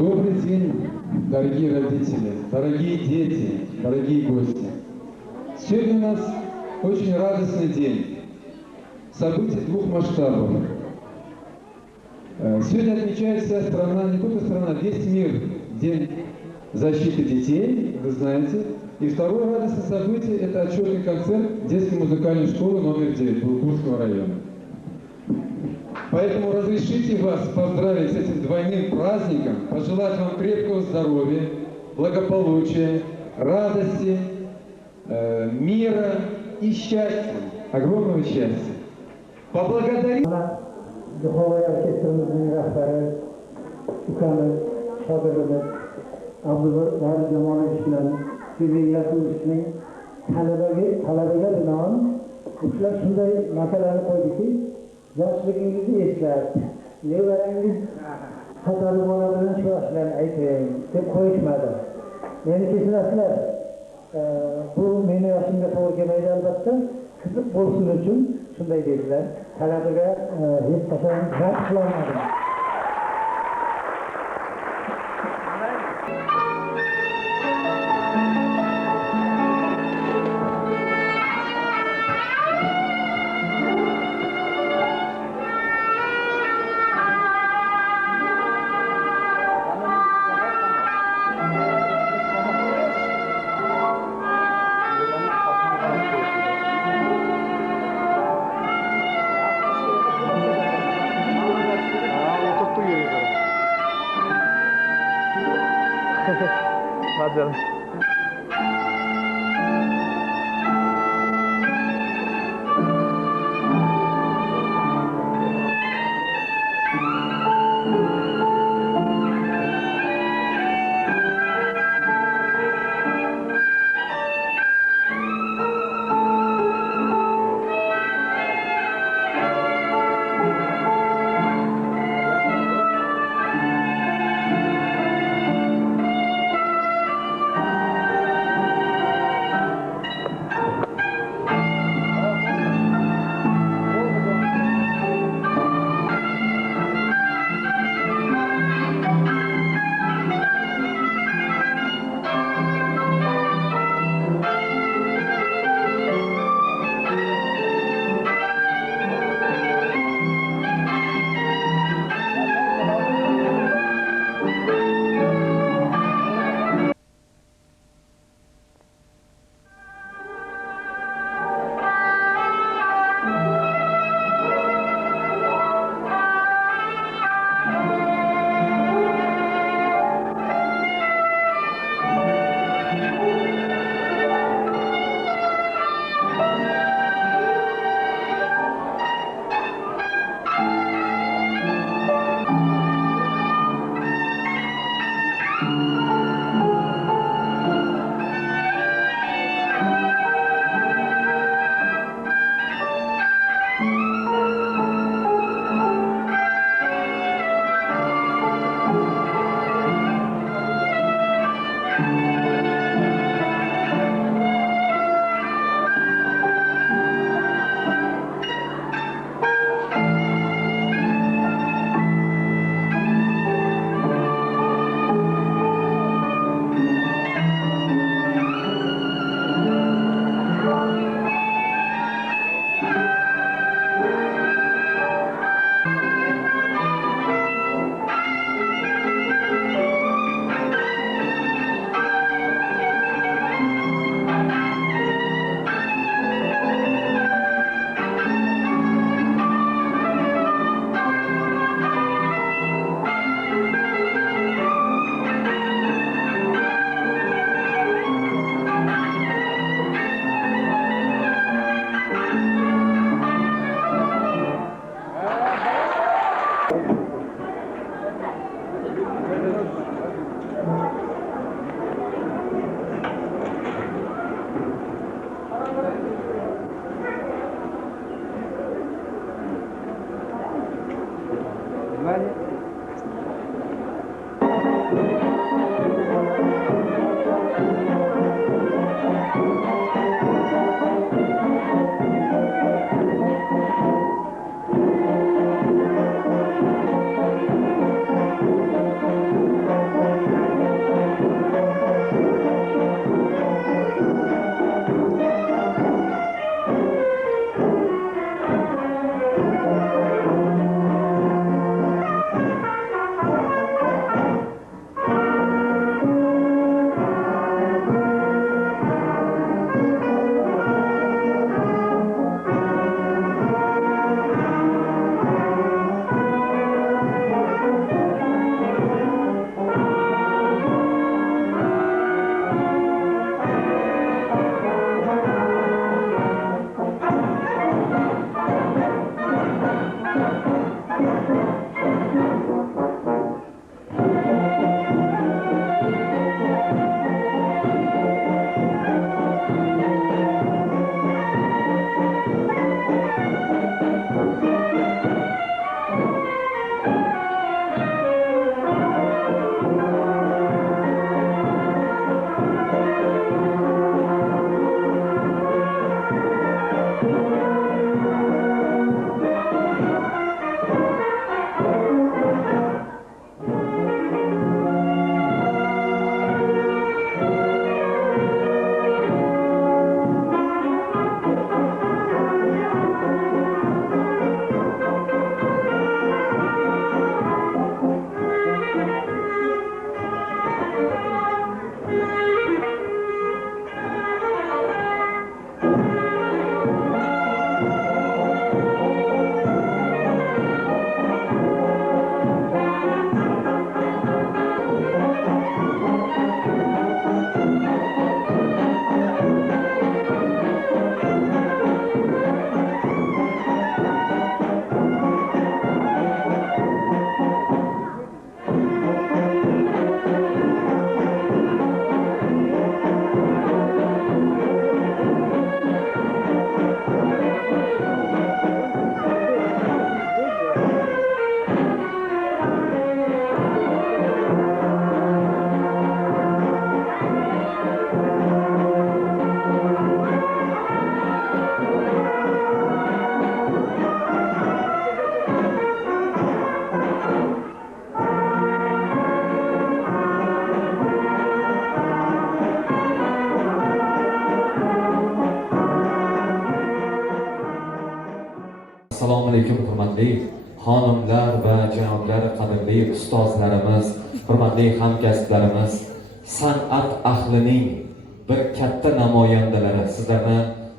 Добрый день, дорогие родители, дорогие дети, дорогие гости. Сегодня у нас очень радостный день. События двух масштабов. Сегодня отмечает вся страна, не только страна, весь мир, День защиты детей, вы знаете. И второе радостное событие – это отчетный концерт детской музыкальной школы номер 9 Булгурского района. Поэтому разрешите вас поздравить с этим двойным праздником, пожелать вам крепкого здоровья, благополучия, радости, мира и счастья, огромного счастья. Поблагодарить. Духовой оркестримizin rahbari, ukamiz, shogirdimiz Abdullah Jamonovich bilan yakunishning talabiga binoan ular shunday masalani qo'ydiki, yoshligingizni eslab, nevarangiz qatori bola bilan shu ashlarni aytang deb qo'yishmadi. Meni kechirsizlar, bu meni yoshimga to'g'ri kelmaydi albatta, qiziq bo'lsin uchun shunday dedilar. Talabiga hech qachon rad qilolmadim. Hadi. xonimlar va janoblar, qadrli ustozlarimiz, hurmatli hamkasblarimiz, san'at ahlining bir katta namoyandalari, sizlarni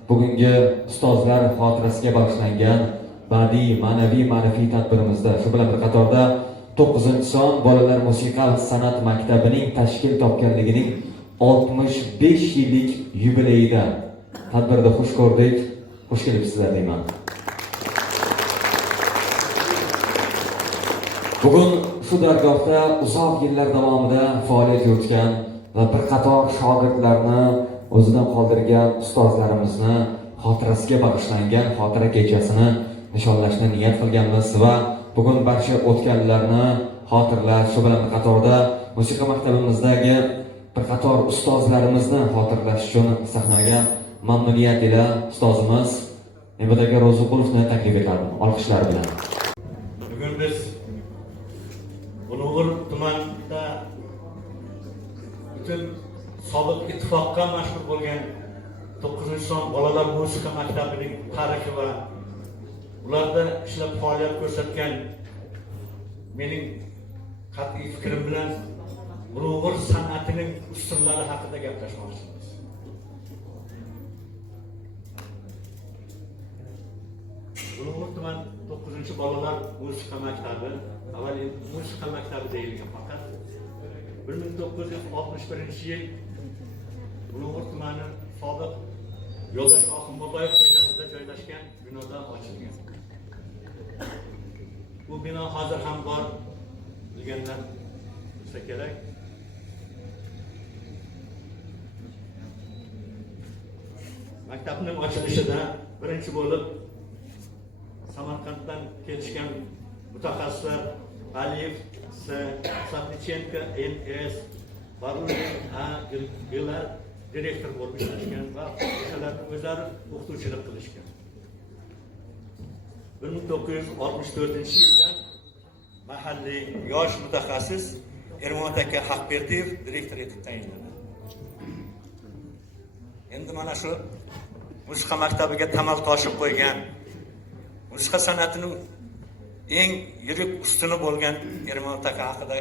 bugungi ustozlar xotirasiga bag'ishlangan badiiy, ma'naviy tadbirimizda, shu bilan bir qatorda 9-son bolalar musiqal san'at maktabining tashkil topganligining 65 yillik yubileyida tadbirda xush ko'rdik, xush kelibsizlar deyman. Bugun shu dargohda uzoq yillar davomida faoliyat yuritgan va bir qator shogirdlarni o'zidan qoldirgan ustozlarimizni xotirasiga bag'ishlangan xotira kechasini nishonlashni niyat qilganmiz va bugun barcha o'tganlarni xotirlash, shu bilan qatorda musiqa maktabimizdagi bir qator ustozlarimizni xotirlash uchun sahnaga mamnuniyat ila ustozimiz Nebo'dagi Ro'ziqulovni taklif etardim. Olqishlar bilan. Bugun biz Ulug'ur tumanida butun sobiq ittifoqqa mashhur bo'lgan 9-son bolalar musiqa maktabining tarixi va ularda ishlab faoliyat ko'rsatgan mening qat'iy fikrim bilan Ulug'ur san'atining ustunlari haqida gaplashmoqchimiz. Ulug'ur tuman 9-bolalar musiqa maktabi, avvaliga musiqa maktabi deyilgan, faqat 1961-yil Ulug'ur tumani sobiq Yo'ldosh Oxunboboyev ko'chasida joylashgan binodan ochilgan. Bu bino hozir ham bor bilganlar bo'lsa kerak. Maktabning ochilishida birinchi bo'lib Samarqanddan kelishgan mutaxassislar Aliyev, Satnichenko, N.S. Barunin, A.Glar direktor bo'lib ishlashgan va o'shalarning o'zlari o'qituvchilik qilishgan. 1964-yildan mahalliy yosh mutaxassis Ermon aka Haqberdiyev direktor etib tayinlandi. Endi mana shu musiqa maktabiga tamal toshib qo'ygan, musiqa san'atining eng yirik ustuni bo'lgan Ermon aka haqida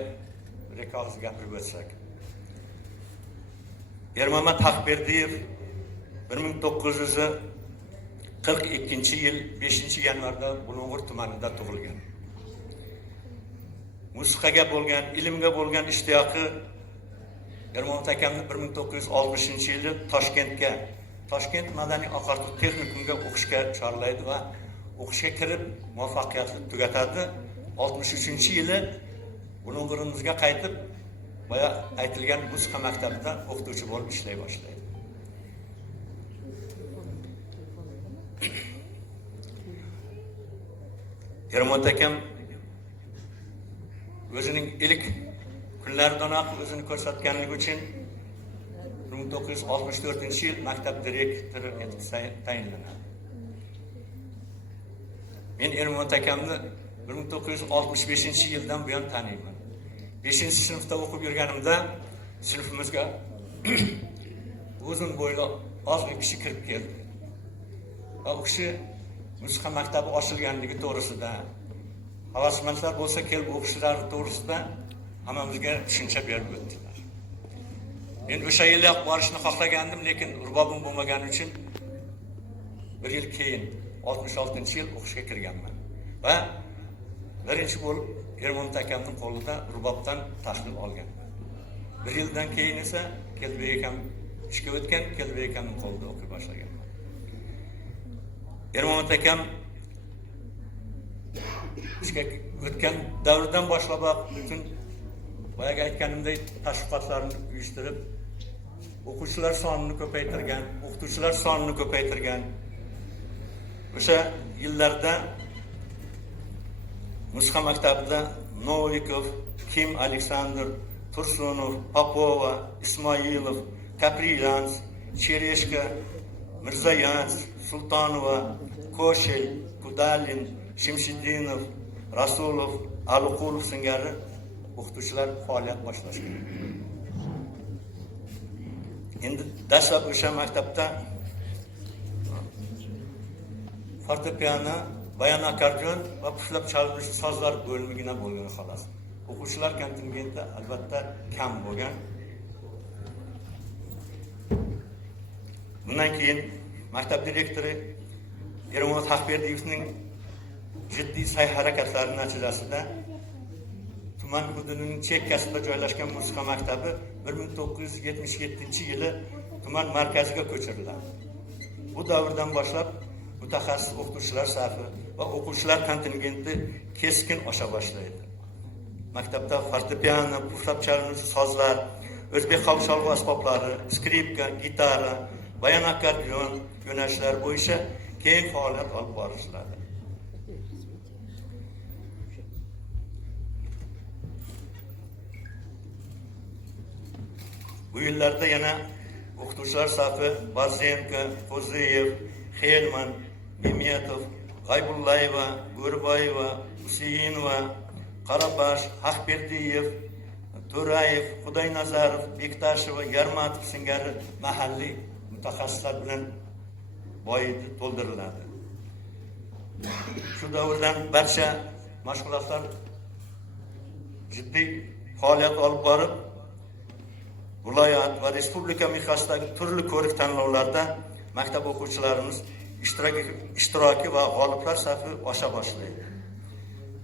bir-ikki og'iz gapirib o'tsak. Ermon Haqberdiyev 1942-yil 5-yanvarda Ulug'ur tumanida tug'ilgan. Musiqaga bo'lgan, ilmga bo'lgan ishtiyoqi Ermon akamni 1960-yili Toshkent madaniy oqartuv texnikumga o'qishga chorlaydi va o'qishga kirib muvaffaqiyatli tugatadi. 63-yili Ulug'urimizga qaytib, boya aytilgan musiqa maktabida o'qituvchi bo'lib ishlay boshlaydi. Ermon akam o'zining ilk kunlaridanoq o'zini ko'rsatganligi uchun 1964-yil maktab direktori etib tayinlanadi. Men Ermon akamni 1965-yildan buyon taniyman. 5-sinfda o'qib yurganimda sinfimizga uzun bo'yli ozg'in kishi kirib keldi. Va u kishi musiqa maktabi ochilganligi to'g'risida, havasmandlar bo'lsa kelib o'qishlari to'g'risida hammamizga tushuncha berib o'tdilar. Men o'sha yilda borishni xohlagandim, lekin urbobim bo'lmagani uchun bir yil keyin 66-yil o'qishga kirganman. Va birinchi bo'lib Ermon akamning qo'lida rubobdan tahsil olganman. Bir yildan keyin esa Kelbek akam ishga o'tgan, Kelbek akamning qo'lida o'qiy boshlaganman. Ermon akam ishga o'tgan davrdan boshlab butun boyaga aytganimdek tashviqotlarni uyushtirib, o'quvchilar sonini ko'paytirgan, o'qituvchilar sonini ko'paytirgan. O'sha yillarda musiqa maktabida Novikov, Kim Aleksandr, Tursunov, Popova, Ismoilov, Kaprilyans, Chereshka, Mirzayans, Sultonova, Koshel, Kudalin, Shimshidinov, Rasulov, Aluqulov singari o'qituvchilar faoliyat boshlashgan. Endi dastlab o'sha maktabda fortepiano bayon akkordeon va puflab chalinish sozlar bo'lmigina bo'lgan xolos. O'quvchilar kontingenti albatta kam bo'lgan. Bundan keyin maktab direktori Ermon Haqberdiyevning jiddiy sa'y-harakatlari natijasida tuman hududining chekkasida joylashgan musiqa maktabi 1977-yili tuman markaziga ko'chiriladi. Bu davrdan boshlab mutaxassis o'qituvchilar safi va o'quvchilar kontingenti keskin osha boshlaydi. Maktabda fortepiano, puflab chalinuvchi sozlar, o'zbek xalq cholg'u asboblari, skripka, gitara, bayon akkordeon yo'nalishlari bo'yicha keng faoliyat olib boriladi. Bu yillarda yana o'qituvchilar safi Barzenko, Qo'ziyev, Xelman, Memetov, G'aybullayeva, Go'riboyeva, Useyinova, Qarabash, Haqberdiyev, To'rayev, Xudoynazarov, Bektasheva, Yarmatov singari mahalliy mutaxassislar bilan boyidi to'ldiriladi. Shu davrdan barcha mashg'ulotlar jiddiy faoliyat olib borib, viloyat va respublika miqyosidagi turli ko'rik tanlovlarda maktab o'quvchilarimiz ishtiroki va g'oliblar safi osha boshlaydi.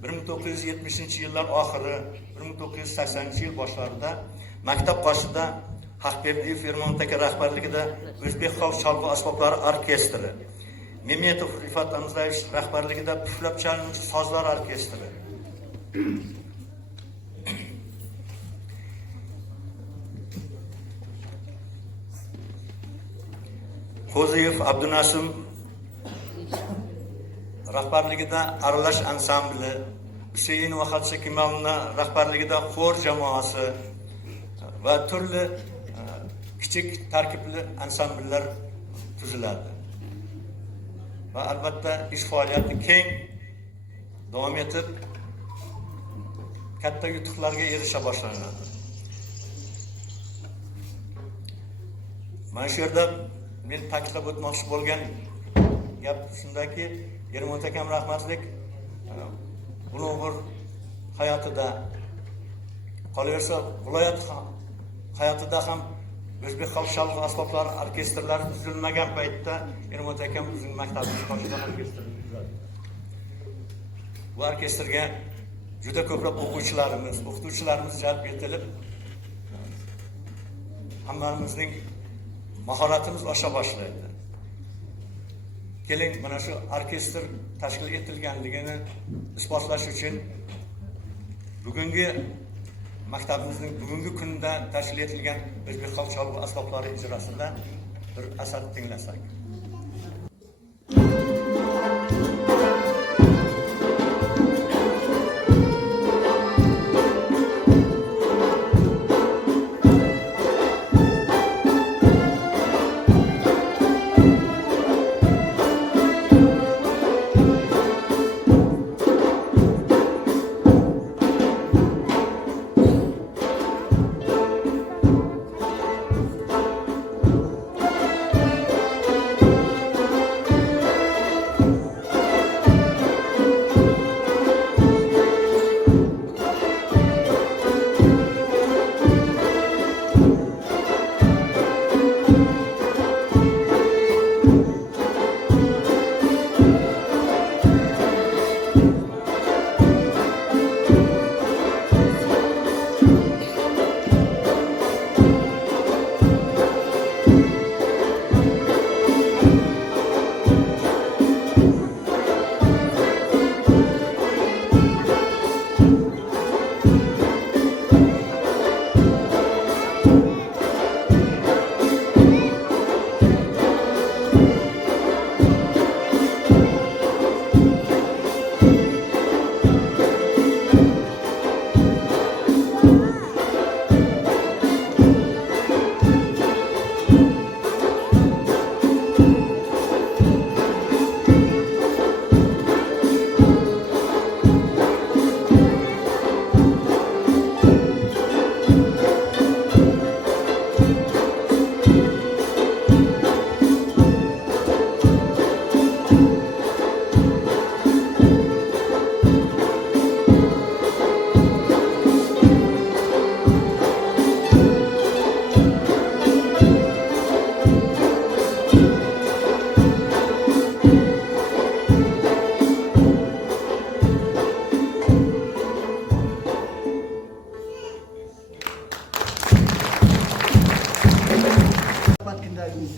1970-yillar oxiri, 1980-yil boshlarida maktab qoshida Haqberdiyev Ermon aka rahbarligida O'zbek xalq cholg'u asboblari orkestri, Memetov Rifat Amzayevich rahbarligida puflab chalinuvchi sozlar orkestri, Qo'ziyev Abdunasim rahbarligida aralash ansambli, Useyinova Xalcha Kimalna rahbarligida xor jamoasi va turli kichik tarkibli ansambllar tuziladi. Va albatta ish faoliyati keng davom etib, katta yutuqlarga erisha boshlanadi. Mana shu yerda men ta'kidlab o'tmoqchi bo'lgan gap shundaki, Ermon akam rahmatlik ulug'vor hayotida, qolaversa viloyat hayotida ham O'zbek xalq cholg'u asboblari orkestrlari tuzilmagan paytda Ermon akam bizning maktabimiz qoshida orkestrni tuzadi. Bu orkestrga juda ko'plab o'qituvchilarimiz jalb etilib, hammamizning mahoratimiz osha boshlaydi. Keling, mana shu orkestr tashkil etilganligini isbotlash uchun bugungi maktabimizning bugungi kunda tashkil etilgan O'zbek xalq cholg'u asboblari ijrosida bir asar tinglasak.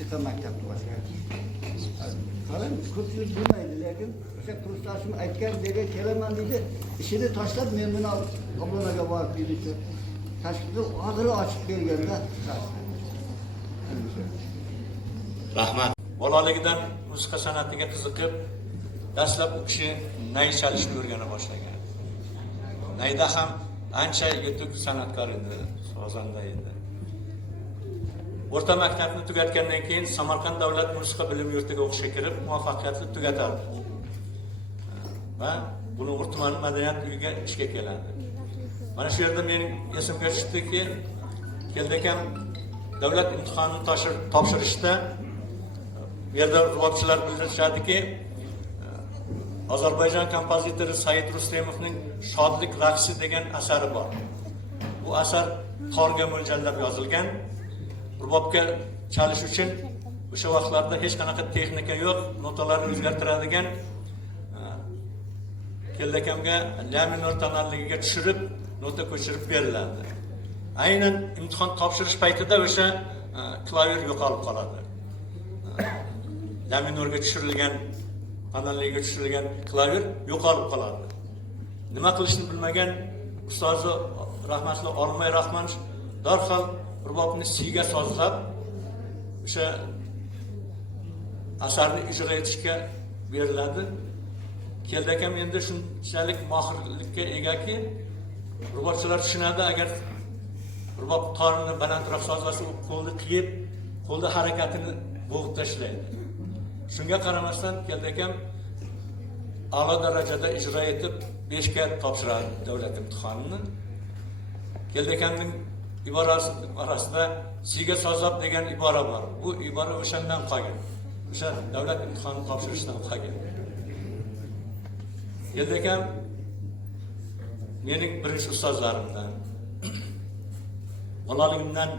bitta maktabni boshladi. Qarang, ko'pchilik bilmaydi, lekin o'sha kursdoshim aytgan nega kelaman deydi, ishini tashlab men buni obro'naga borib deydi. Tashqida og'iri ochib kelganda Rahmat. Bolaligidan musiqa san'atiga qiziqib, dastlab u kishi nay chalishni o'rgana boshlagan. Nayda ham ancha yetuk san'atkor edi, sozanda edi. O'rta maktabni tugatgandan keyin Samarqand davlat musiqa bilim yurtiga o'qishga kirib, muvaffaqiyatli tugatadi. Va Bulung'ur tumani madaniyat uyiga ishga keladi. Mana shu yerda mening esimga tushdiki, keldikam davlat imtihonini topshirishda bu yerda rubobchilar bildirishadiki, Ozarbayjon kompozitori Said Rustemovning Shodlik raqsi degan asari bor. Bu asar torga mo'ljallab yozilgan. Rubobga chalish uchun o'sha vaqtlarda hech qanaqa texnika yo'q, notalarni o'zgartiradigan keldakamga la minor tonalligiga tushirib, nota ko'chirib beriladi. Aynan imtihon topshirish paytida o'sha klavir yo'qolib qoladi. La minorga tushirilgan, tonalligiga tushirilgan klavir yo'qolib qoladi. Nima qilishni bilmagan ustozi rahmatli Olmay Rahmonov darhol rubobni siga sozlab o'sha asarni ijro etishga beriladi. Keldakam endi shunchalik mohirlikka egaki, rubobchilar tushunadi, agar rubob torni balandroq sozlasa, u qo'lni qiyib, qo'lda harakatini bo'g'ib tashlaydi. Shunga qaramasdan keldakam a'lo darajada ijro etib 5 ga topshiradi davlat imtihonini. Keldakamning iborasi orasida siga sozlab degan ibora bor. Bu ibora o'shandan qolgan. O'sha davlat imtihonini topshirishdan qolgan. Keldakam mening birinchi ustozlarimdan, bolaligimdan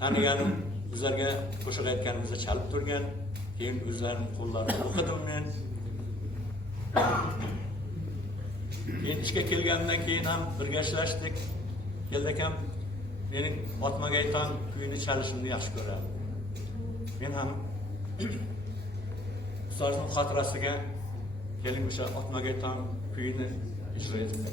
taniganim, bizlarga qo'shiq aytganimizda chalib turgan, keyin o'zlarining qo'llarida o'qidim men. Keyin ishga kelgandan keyin ham birga ishlashdik. Keldakam mening Otmaga aytgan kuyini chalishimni yaxshi ko'radi. Men ham ustozning xotirasiga keling o'sha Otmaga aytgan kuyini ijro etdim.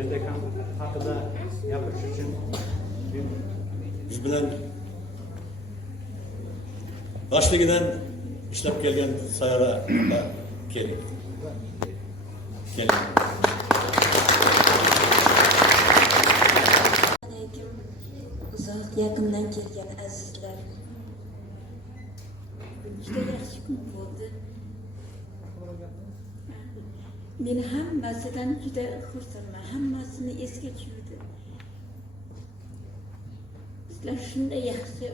Keldekam haqida gapirish uchun Biz bilan boshligidan ishlab kelgan Sayora keling. Keling. Aleyküm. Uzoq yaqindan kelgan azizlar. Juda yaxshi kun bo'ldi. Men hammasidan juda xursandman. Hammasini esga tushirdi. Sizlar shunday yaxshi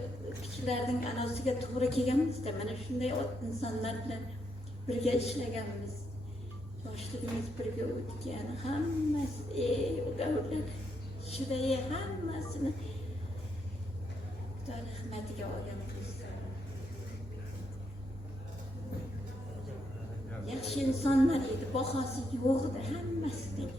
kishilarning anosiga to'g'ri kelganmizda, mana shunday insonlar bilan birga ishlaganmiz. Yoshligimiz birga o'tgan, hammasi o'g'illar shunday hammasini Xudo rahmatiga olganmiz. Yaxshi insonlar edi, bahosi yo'q edi hammasining.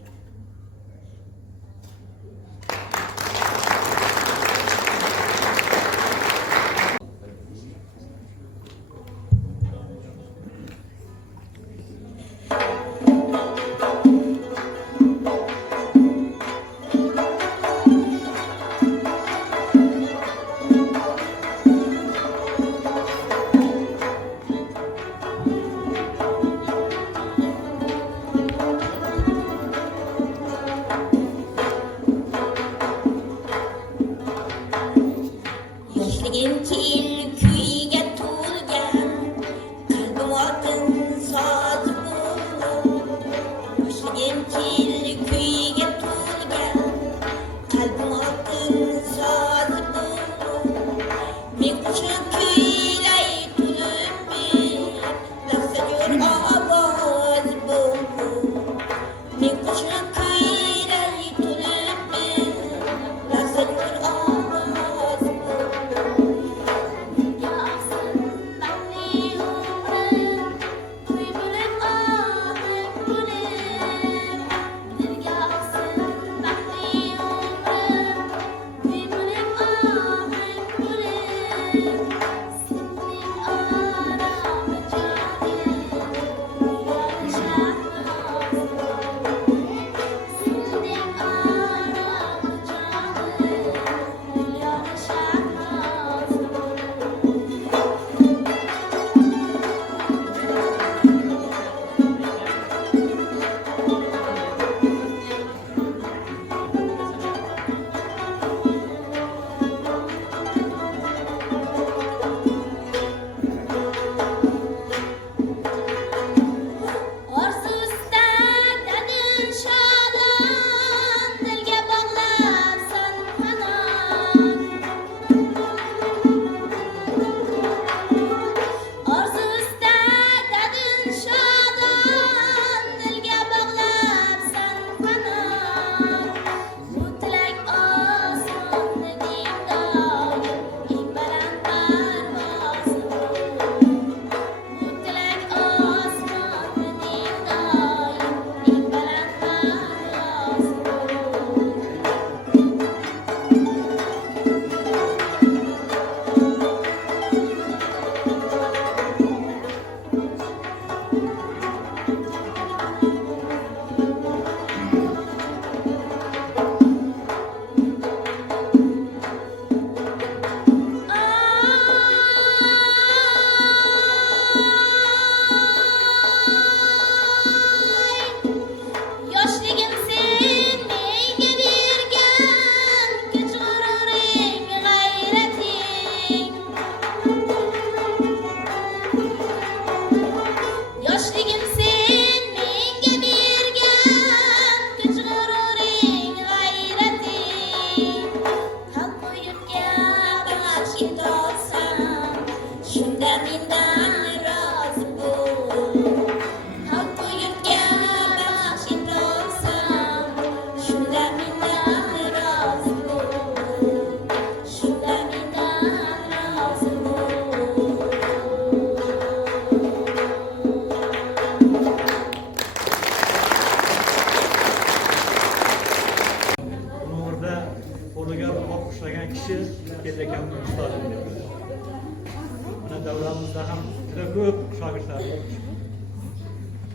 davramizda ham juda ko'p shogirdlar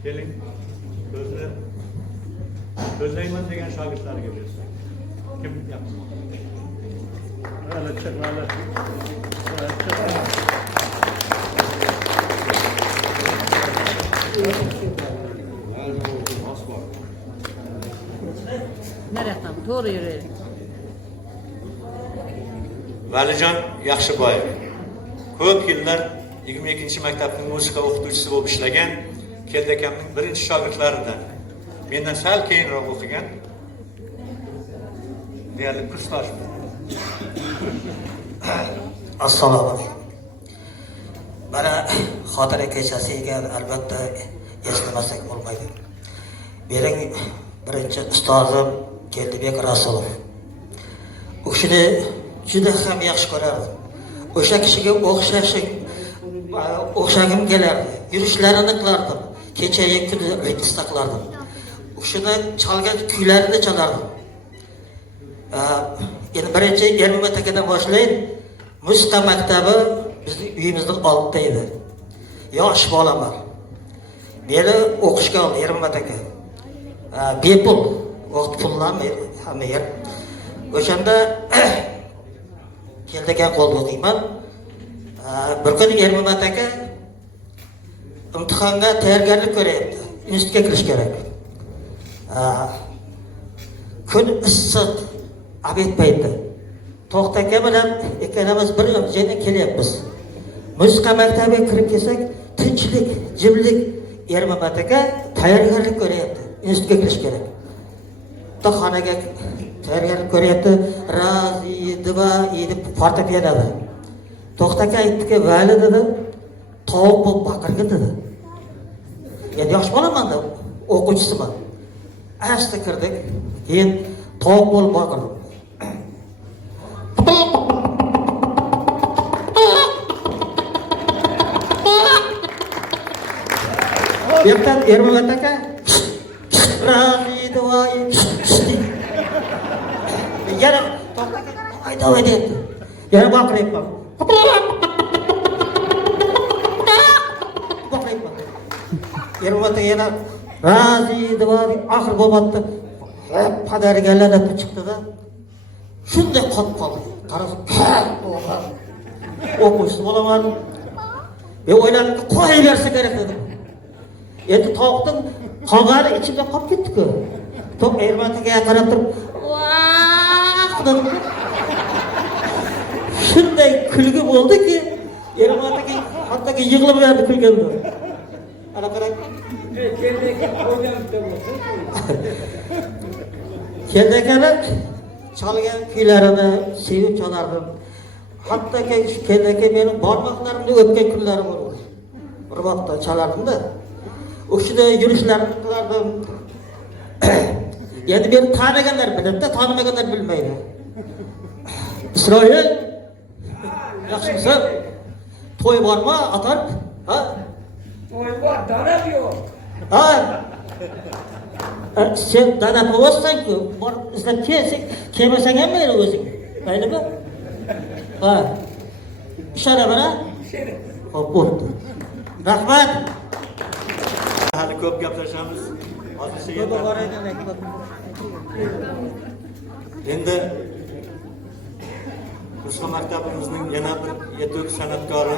keling ko'zni so'zlayman degan shogirdlarga bersak. Kim gapirmoqda? Nereden? Doğru yürüyelim. Valijon Yaxshiboyev. Ko'p yillar 22-maktabning musiqa o'qituvchisi bo'lib ishlagan, Keldakamning birinchi shogirdlaridan. Mendan sal keyinroq o'qigan. Deyarli kursdoshim. Assalomu alaykum. Mana xotira kechasiga albatta eslamasak bo'lmaydi. Mening birinchi ustozim Keldibek Rasulov. U kishini juda ham yaxshi ko'rardim. O'sha kishiga o'xshagim kelardi. Yurishlarini qilardim. Kechayu kuni registra qilardim. U kishini chalgan kuylarini chalardim. Endi birinchi Ermatakadan boshlayib, musiqa maktabi bizning uyimizning oldida edi. Yosh bolaman. Meni o'qishga oldi Ermataka. Bepul, vaqt pullarmi hamma yer. O'shanda Keldakan qo'lda o'qiyman. Bir kuni Ermataka imtihonga tayyorgarlik ko'ryapti. Institutga kirish kerak. Kun issiq, abed payti. To'xtaka bilan ikkalamiz bir joydan kelyapmiz. Musiqa maktabiga kirib kelsak, tinchlik, jimlik. Ermataka tayyorgarlik ko'ryapti. Institutga kirish kerak. Xonaga tayyorgarlik ko'ryapti. Raz, dva, deb fortepianoda. To'xtaka aytdiki, "Vali" dedi, "Tovuq bo'lib baqirgin" dedi. Endi yosh bolaman-da, o'quvchisiman. Asta kirdik. Keyin tovuq bo'lib baqirdim. Yerdan Ermataka yana to'xtaka aytavay dedi. Yana baqiryapman. Baqiryapman. Ermataka yana razi deb oxir bo'lmadi. Padariga la'nat chiqdi-da. Shunday qotib qoldi. Qarasam, o'quvchi bo'laman. Men o'yladim, qo'yaversa kerak dedim. Endi tovuqning qog'ani ichimda qolib ketdi-ku. To'q Ermatakaga qarab turib, "Vah!" dedim. Shunday kulgi bo'ldiki, Ermataka hattoki yig'lab berdi kulganda. Ana qarang. Keldakani chalgan kuylarini sevib chalardim. Hattoki Keldaka meni barmoqlarimni o'pgan kunlarim bo'ldi. Bir vaqtda chalardim-da. O kishida yurishlarini qilardim. Endi meni taniganlar biladi, tanimaganlar bilmaydi. Isroil, yaxshimisan? To'y bormi, atar? Ha? To'y bor, danab yo'q. Ha? Sen danab bo'lsan-ku, bor izlab kelsang, kelmasang ham mayli o'zing. Maylimi? Ha. Ishonaman, ha? Xo'p, bo'pti. Rahmat. Hali ko'p gaplashamiz. Hozircha endi musiqa maktabimizning yana bir yetuk san'atkori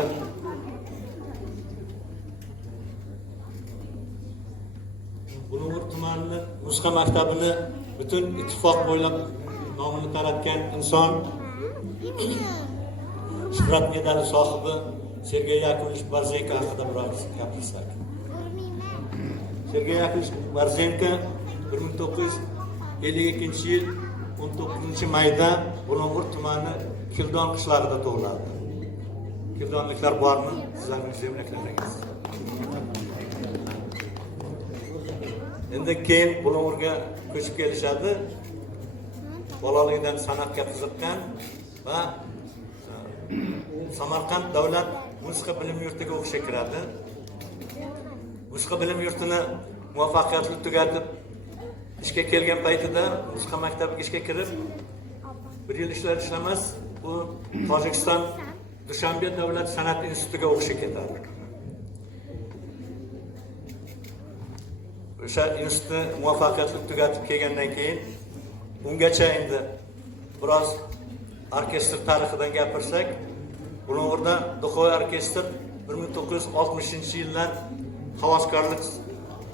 Bulung'ur tumani musiqa maktabini butun ittifoq bo'ylab nomini taratgan inson, Shuhrat medali sohibi Sergey Yakovlevich Barzenko haqida biroz gapirsak. Sergey Yakovlevich Barzenko 1952-yil 19-mayda Bulung'ur tumani Kildon qishlarida tug'iladi. Kildonliklar bormi? Sizlarning zemlaklaringiz. Endi keyin Bulung'urga ko'chib kelishadi. Bolaligidan san'atga qiziqqan va Samarqand davlat musiqa bilim yurtiga o'qishga kiradi. Musiqa bilim yurtini muvaffaqiyatli tugatib ishga kelgan paytida musiqa maktabiga ishga kirib, bir yil ishlamas, bu Tojikiston Dushanbe davlat san'at institutiga o'qishga ketadi. o'sha institutni muvaffaqiyatli tugatib kelgandan keyin ungacha endi biroz orkestr tarixidan gapirsak, Bulung'urda Duxoy orkestr 1960-yillar havaskorlik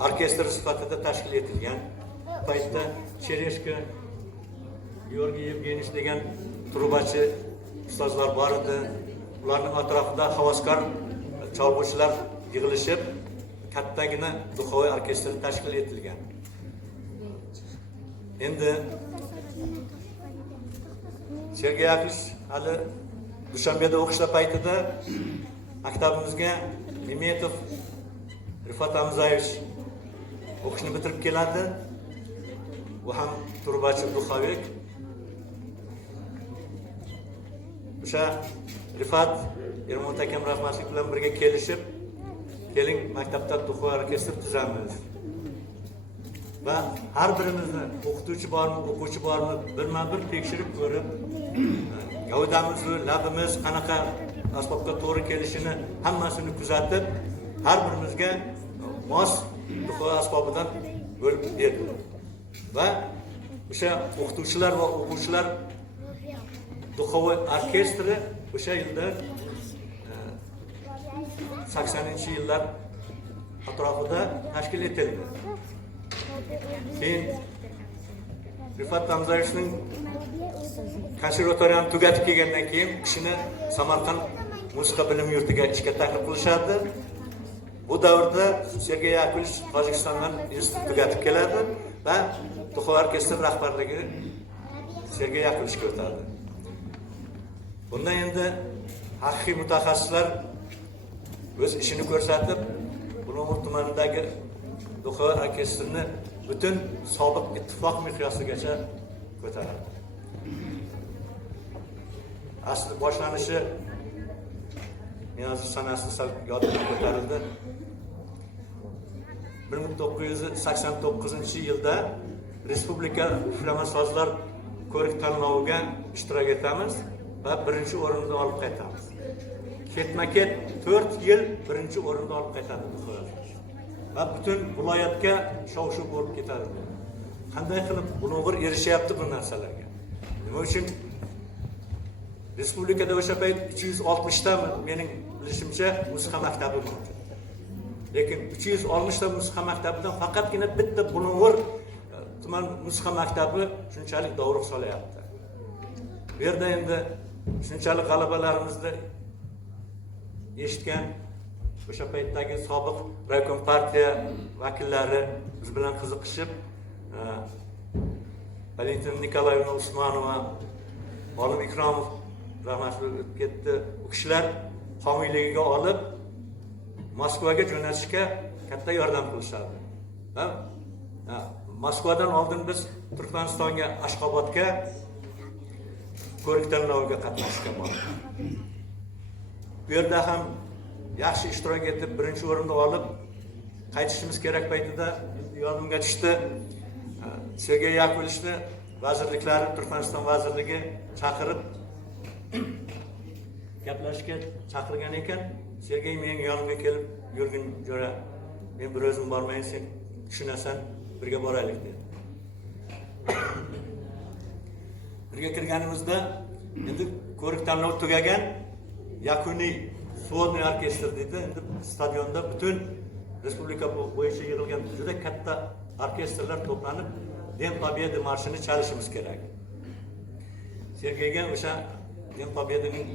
orkestri sifatida tashkil etilgan. Paytda Chereshka, Georgiy Yevgenich degan trubachi ustozlar bor edi. Ularning atrofida havaskor chalg'uvchilar yig'ilishib, kattagina Duxoy orkestri tashkil etilgan. Endi Sergey Yakovlevich hali Dushanbeda o'qishlar paytida maktabimizga Nemetov Rifat Amzayevich o'qishni bitirib keladi. Bu ham turbachi duxovik. O'sha Rifat Ermon akam rahmatli bilan birga kelishib, keling maktabda duxoy orkestr tuzamiz. Va har birimizni o'qituvchi bormi, o'quvchi bormi, birma-bir tekshirib ko'rib, gavdamiz, labimiz qanaqa asbobga to'g'ri kelishini hammasini kuzatib, har birimizga mos duxoy asbobidan bo'lib berdi. Va o'sha o'qituvchilar va o'quvchilar duxoy orkestri o'sha yilda 80-yillar atrofida tashkil etildi. Keyin Rifat Amzayevichning konservatoriyani tugatib kelgandan keyin kishini Samarqand musiqa bilim yurtiga ishga taklif qilishadi. Bu davrda Sergey Yakovlevich Tojikistondan institut tugatib keladi va Duxoy orkestr rahbarligi Sergey Yakovlevichga o'tadi. Bundan endi haqiqiy mutaxassislar o'z ishini ko'rsatib, Bulung'ur tumanidagi Duxoy orkestrini butun sobiq ittifoq miqyosigacha ko'taradi. Asli boshlanishi Niyoz sanasi sal yodimga ko'tarildi. 1989-yilda Respublika uflamasozlar ko'rik tanloviga ishtirok etamiz va birinchi o'rinni olib qaytamiz. Ketma-ket 4 yil birinchi o'rinni olib qaytadi. Va butun viloyatga shov-shuv bo'lib ketadi. Qanday qilib Bulung'ur erishyapti bu narsalarga? Nima uchun respublikada o'sha payt 360 ta mening bilishimcha musiqa maktabi mavjud. Lekin 360 ta musiqa maktabidan faqatgina bitta Bulung'ur tuman musiqa maktabi shunchalik dovruq solyapti. Bu yerda endi shunchalik g'alabalarimizni eshitgan o'sha paytdagi sobiq raykom partiya vakillari biz bilan qiziqishib, Valentina Nikolayevna Usmonova, Olim Ikromov rahmatli o'tib ketdi. Bu kishilar homiyligiga olib Moskvaga jo'natishga katta yordam qilishadi. Va Moskvadan oldin biz Turkmanistonga, Ashxobodga ko'rik tanloviga qatnashishga bordik. Bu yerda ham yaxshi ishtirok etib, birinchi o'rinni olib qaytishimiz kerak paytida yodimga tushdi. Sergey Yakovlevichni vazirliklari, Turkmaniston vazirligi chaqirib gaplashishga chaqirgan ekan. Sergey mening yonimga kelib, "Yurgin jo'ra, men bir o'zim bormayin, sen tushunasan, birga boraylik" dedi. Birga kirganimizda endi ko'rik tanlovi tugagan, yakuniy Svodniy orkestr dedi. Endi stadionda butun respublika bo'yicha yig'ilgan juda katta orkestrlar to'planib, Den Pobedi marshini chalishimiz kerak. Sergeyga o'sha Den Pobedining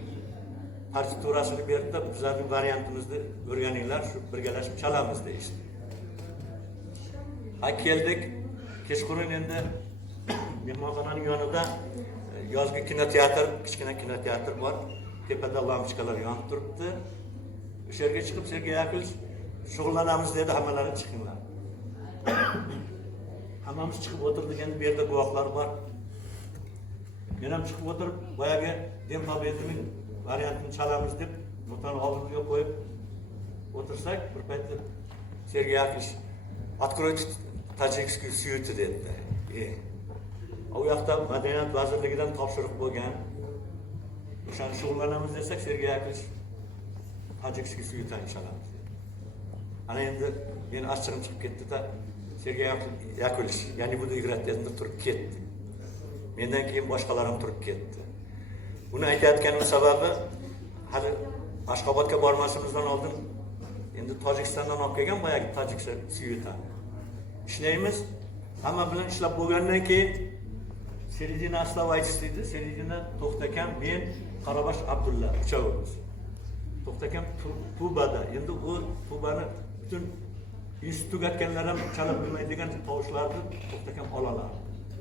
partiturasini berdi, bizlarning variantimizni o'rganinglar, shu birgalashib chalamiz deyishdi. Keldik, kechqurun endi mehmonxonaning yonida yozgi kinoteatr, kichkina kinoteatr bor. Tepada lampochkalar yonib turibdi. O'sha yerga chiqib Sergey Yakovlevich shug'ullanamiz dedi, hammalari chiqinglar. Hammamiz chiqib o'tirdik, endi bu yerda guvohlar bor. Men ham chiqib o'tirib, boyagi Den Pobedining variantini chalamiz deb notani oldimga qo'yib o'tirsak, bir paytda Sergey Yakovlevich "Откройте Tajikskiy syuti" dedi. U yoqda Madaniyat vazirligidan topshiriq bo'lgan. O'shani shug'ullanamiz desak, Sergey Yakovlevich Tajikskiy syutini chalamiz dedi. Ana endi men achchig'im chiqib ketdi-da, Sergey Yakovlevich yana bu igratda turib ketdi. Mendan keyin boshqalar ham turib ketdi. Buni aytayotganim sababi hali Ashxobodga bormasimizdan oldin endi Tojikistondan olib kelgan boyagi tojikcha suyetani. Ishlaymiz, hamma bilan ishlab bo'lgandan keyin Seridina Aslavaytis deydi, Seridina To'xtakam, men Qarabash Abdulla uchovimiz. To'xtakam Tubada, endi u Tubani butun institut tugatganlar ham chalib bilmaydigan tovushlarni To'xtakam olalardi.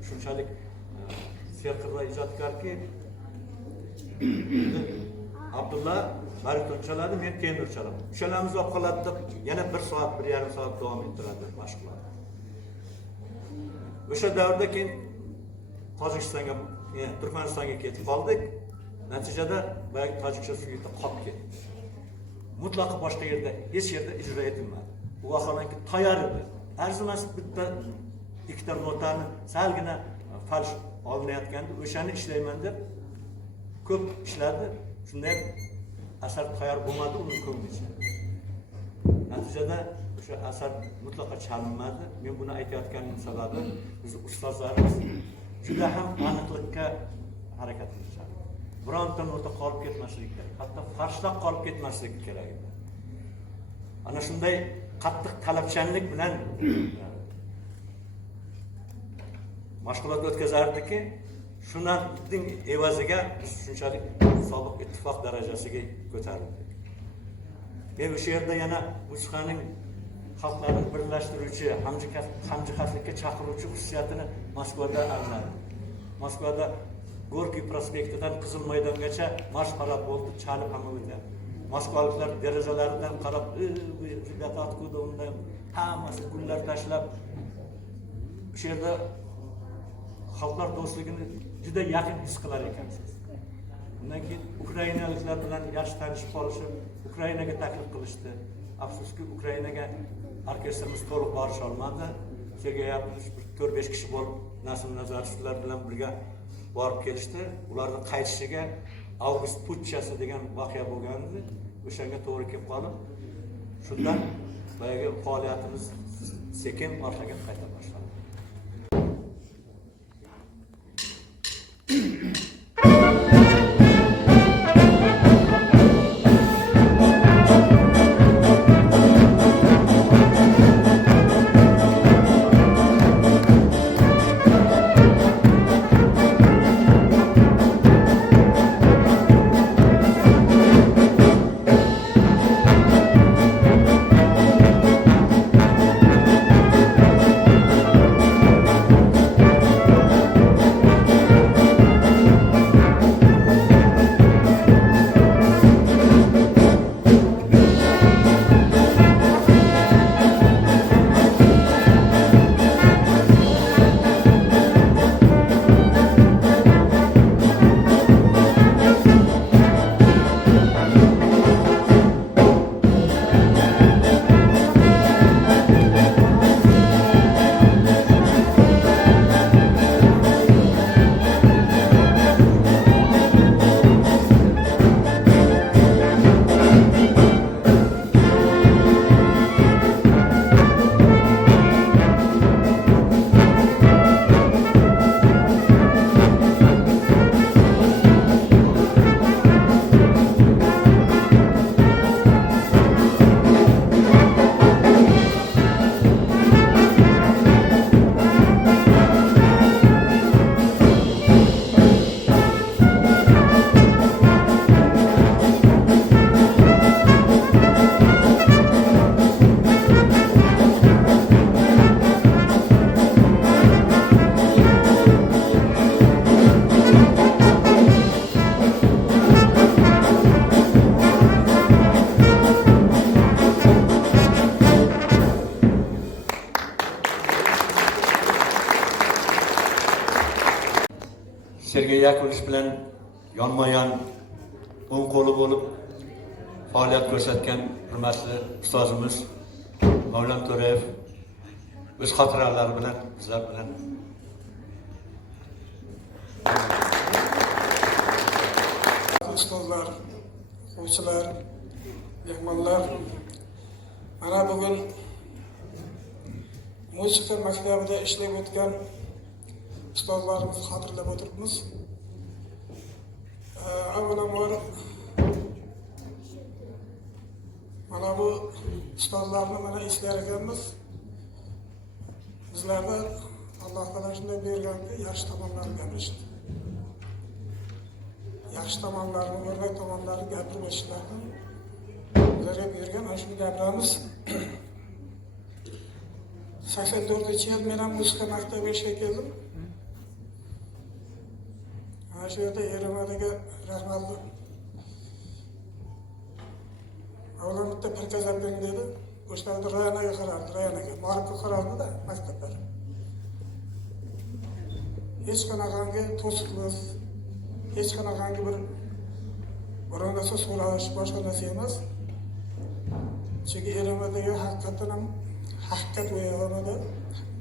Shunchalik serqirra ijodkorki, Abdulla bariton chaladi, men tenor chalaman. Uchalamiz olib qoladi deb yana 1 soat, 1,5 soat davom ettiradi mashqlar. O'sha davrda keyin Tojikistonga, Turkmanistonga ketib qoldik. Natijada boyagi tojikcha suyetda qolib ketdi. Mutlaqo boshqa yerda, hech yerda ijro etilmadi. Bu vaholanki tayyor edi. Arzimas bitta ikkita notani salgina falsh olinayotganda o'shani ishlayman deb ko'p ishladi. Shunday asar tayyor bo'lmadi uning ko'nglicha. Natijada o'sha asar mutlaqo chalinmadi. Men buni aytayotganim sababi biz ustozlarimiz juda ham aniqlikka harakat qilishadi. Bironta nota qolib ketmasligi kerak. Hatto farshlar qolib ketmasligi kerak. Ana shunday qattiq talabchanlik bilan mashg'ulot o'tkazardiki, shundan evaziga biz shunchalik sobiq ittifoq darajasiga ko'tarildik. Men o'sha yerda yana musiqaning xalqlarni birlashtiruvchi, hamjihatlikka chaqiruvchi xususiyatini Moskvada angladim. Moskvada Gorkiy prospektidan Qizil maydongacha marsh parad bo'ldi, chalib ham o'ynadi. Moskvaliklar derazalaridan qarab, "Rебята, откуда undan?" hammasi gullar tashlab, o'sha yerda xalqlar do'stligini juda yaqin his qilar ekansiz. Undan keyin ukrainaliklar bilan yaxshi tanishib qolishib, Ukrainaga taklif qilishdi. Afsuski Ukrainaga orkestrimiz to'liq borisha olmadi. Sergey Yakovlevich 4-5 kishi bo'lib, Nasim Nazarovlar bilan birga borib kelishdi. Ularning qaytishiga Avgust putchasi degan voqea bo'lgandi. O'shanga to'g'ri kelib qolib, shundan boyagi faoliyatimiz sekin orqaga qayta boshladi. Sergey Yakovlevich bilan yonma-yon o'ng qo'li bo'lib faoliyat ko'rsatgan hurmatli ustozimiz Mavlon To'rayev o'z xotiralari bilan bizlar bilan ustozlar, o'quvchilar, mehmonlar, mana bugun Musiqa maktabida ishlab o'tgan ustozlarimizni xotirlab o'tiribmiz. Avvalambor mana bu ustozlarni mana eslar ekanmiz. Bizlarda Alloh taolo shunday berganki, yaxshi tomonlarni gapirishdi. Yaxshi tomonlarni, o'rnak tomonlarni gapirib o'tishlardan bizlarga bergan ana shuni gapiramiz. 84-yil men ham musiqa maktabiga ishlab keldim. Ana shu yerda Erimadaga rahmatli avval bitta prikaz bering dedi. O'shlarda rayonaga qarardi, rayonaga. Borib qarardida maktablar. Hech qanaqangi to'siqlik, hech qanaqangi biror narsa so'rash, boshqa narsa emas. Chunki Erimadaga haqiqatan ham haqiqat o'ylamada,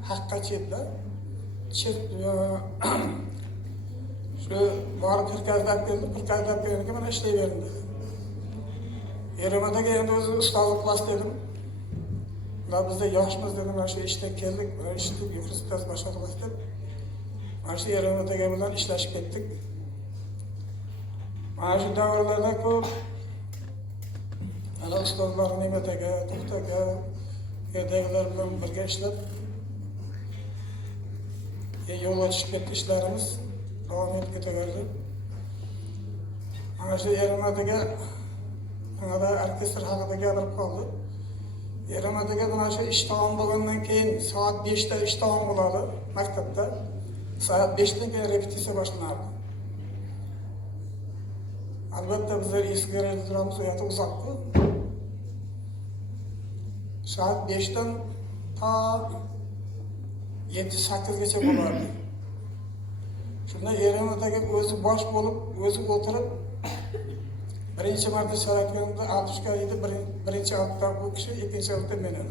haqqa chetda. Chet shu borib prikazlab keldi, prikazlab kelganda mana ishlayverdim dedi. Erimadaga endi o'zi ustozlik qilas dedim. Ular bizda yoshmiz dedim, mana shu ishga keldik, mana ishni universitet boshqaramiz deb. Mana shu Erimadaga bilan ishlashib ketdik. Mana shu davrlarda ko'p ana ustozlar Ne'mataga, To'xtaga, yerdagilar bilan birga ishlab yo'lga chiqib ketdi ishlarimiz. Davom etib ketaverdi. Mana shu Erimadaga mana orkestr haqida gapirib qoldi. Erimadaga mana shu ish tamom bo'lgandan keyin soat 5 da ish tamom bo'ladi maktabda. Soat 5 dan keyin repetitsiya boshlanadi. Albatta bizlar eski rejada turamiz, u yerda uzoq-ku. Soat 5 dan ta 7-8 gacha bo'lardi. Shunda Erimadaga o'zi bosh bo'lib, o'zi o'tirib birinchi marta chalayotganda 60 ga edi, birinchi hafta bu kishi, ikkinchi hafta men edim.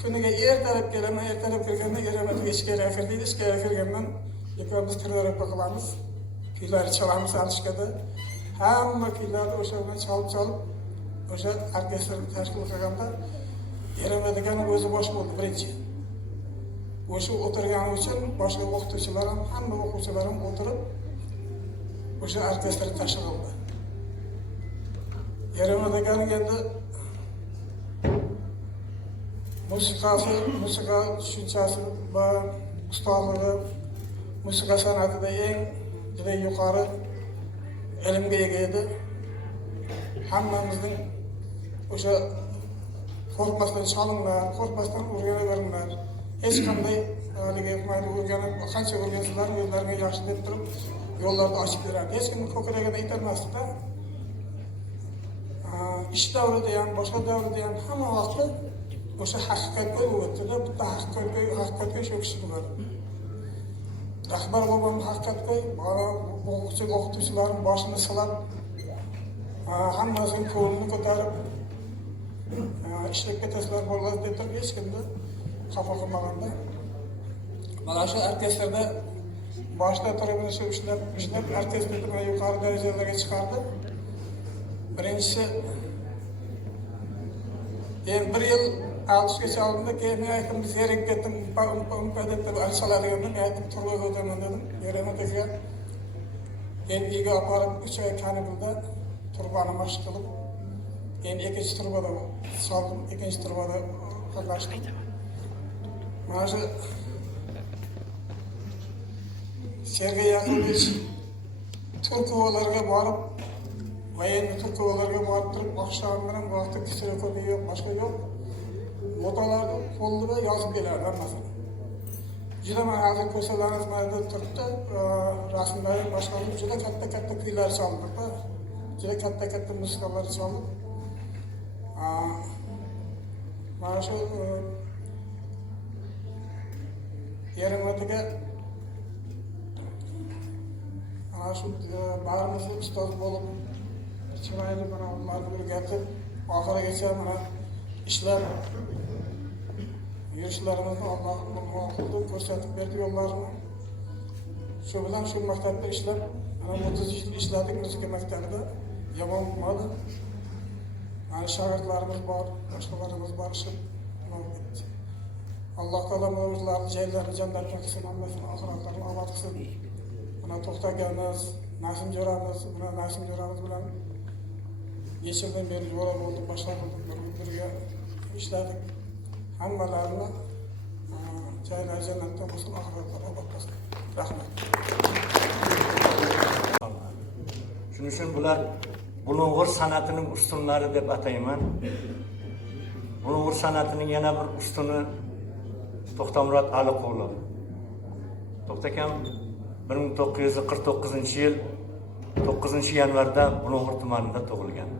Kuniga ertalab kelaman, ertalab kelganda Erimadaga ichkariga kirdik, ichkariga kirgandan ikkalamiz kirib qilamiz. Kuylar chalamiz 60 gada. Hamma kuylarni o'sha bilan chalib, o'sha orkestrni tashkil qilganda Erimadaga o'zi bosh bo'ldi birinchi. O'sha o'tirgani uchun boshqa o'qituvchilar ham, hamma o'quvchilar ham o'tirib o'sha orkestrni tashkil qildi. Erimadaga endi musiqa tushunchasi va ustozligi musiqa san'atida eng juda yuqori ilmga ega edi. Hammamizning o'sha qo'rqmasdan chalinglar, qo'rqmasdan o'rganaveringlar. Hech qanday haligi o'rganib, qancha o'rgansizlar, yo'llarga yaxshi deb turib, yo'llarni ochib beradi. Hech kim ko'kragidan itarmasdi-da. Ish davrida ham, boshqa davrida ham hamma vaqtda o'sha haqiqatga o'tdi-da, bitta haqiqatga shu kishi bo'ladi. Rahbar bo'lgan haqiqatga, o'qituvchilarning boshini silab, hammasining ko'nglini ko'tarib, ishlab ketasizlar bo'ladi deb turib hech kimni xafa qilmaganda. Mana shu orkestrda boshda turib shu ishlab orkestrni yuqori darajalarga chiqardi. Birinchisi bir yil 60 gacha oldimda keyin men aytdim, biz yerga ketdim, umpa deb archalarga men aytdim, turga o'taman dedim. Erimadaga keyin uyga olib 3 oy kanibulda turbani mashq qilib, keyin ikkinchi turbada soldim, ikkinchi turbada qatnashdim. Mana shu Sergey Yakovlevich Turkiyalarga borib, военный Turkiyalarga borib turib, oqshom bilan vaqti kisirokopi yo'q, boshqa yo'q. Fotolarni qo'lda yozib kelardi hammasini. Juda men hozir ko'rsatamiz, mana turibdi, rasmlari boshqarib, juda katta kuylar chaldi-da. Juda katta musiqalar chaldi. Mana shu Erimadaga ana shu barimizni ustoz bo'lib, chiroyli mana ularni o'rgatib, oxirigacha mana ishlab yurishlarimizni Alloh qildi, ko'rsatib berdi yo'llarni. Shu bilan shu maktabda ishlab, mana 30 yil ishladik musiqa maktabida. Yomon bo'lmadi. Mana shogirdlarimiz bor, boshqalarimiz bor, ishib ketdi. Allah Teala mevzularını ceylerini cennetten kısın, hamdesini, ahiretlerini avat kısın. Buna to'xtaganmiz, Nasim jo'ramiz, buna Nasim jo'ramiz bilan geçirden beri yo'la bo'ldik, boshqa qildik, birga ishladik. Hammalarini joylari jannatda bo'lsin, oxiratlar obod bo'lsin. Rahmat. Shuning uchun bular bulung'ur san'atining ustunlari deb atayman. Bulung'ur san'atining yana bir ustuni To'xtamurod Aliqulov. To'xtakam 1949-yil 9-yanvarda Bulung'ur tumanida tug'ilgan.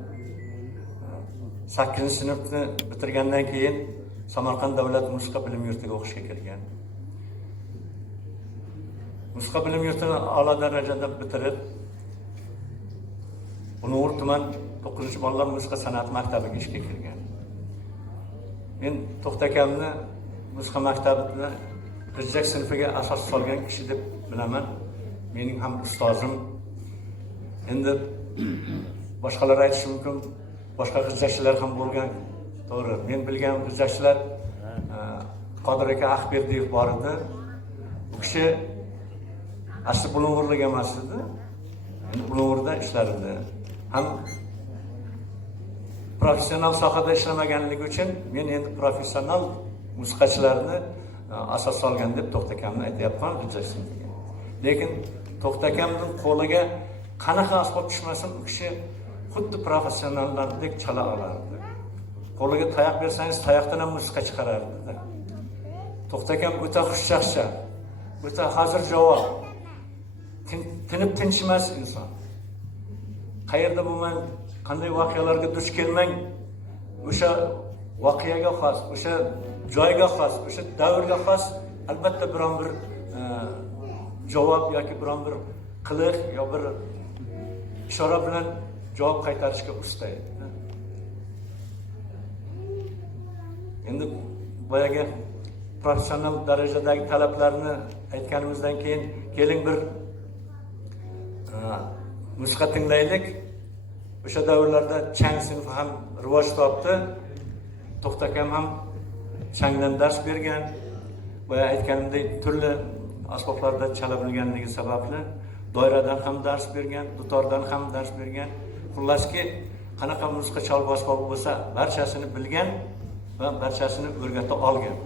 8-sinfni bitirgandan keyin Samarqand davlat musiqa bilim yurtiga o'qishga kirgan. Musiqa bilim yurtini a'lo darajada bitirib, Bulung'ur tuman 9-bolalar musiqa san'at maktabiga ishga kirgan. Men To'xtakamni musiqa maktabida G'ijjak sinfiga asos solgan kishi deb bilaman. Mening ham ustozim. Endi boshqalar aytishi mumkin, boshqa g'ijjakchilar ham bo'lgan. To'g'ri, men bilgan g'ijjakchilar Qodir aka Ahberdiyev bor edi. Bu kishi asli Bulung'urlik emas edi. Endi Bulung'urda ishlar edi. Ham professional sohada ishlamaganligi uchun men endi professional musiqachilarni asos solgan deb To'xtakamni aytayapman g'ijjakchiga. Lekin To'xtakamning qo'liga qanaqa asbob tushmasin, u kishi xuddi professionallardek chala olardi. Qo'liga tayoq bersangiz, tayoqdan ham musiqa chiqarardi. To'xtakam o'ta xushchaqchaq, o'ta hozir javob, tinib tinchimas inson. Qayerda bo'lmang, qanday voqealarga duch kelmang, o'sha voqeaga xos, o'sha joyga xos, o'sha davrga xos albatta biron bir javob yoki biron bir qiliq yo bir ishora bilan javob qaytarishga usta edi. Endi boyaga professional darajadagi talablarni aytganimizdan keyin keling bir musiqa tinglaylik. O'sha davrlarda chang sinfi ham rivoj topdi. To'xtakam ham changdan dars bergan. Boya aytganimdek turli asboblarda chala bilganligi sababli doiradan ham dars bergan, dutordan ham dars bergan. Xullaski qanaqa musiqa chalib asbobi bo'lsa, barchasini bilgan va barchasini o'rgata olgan.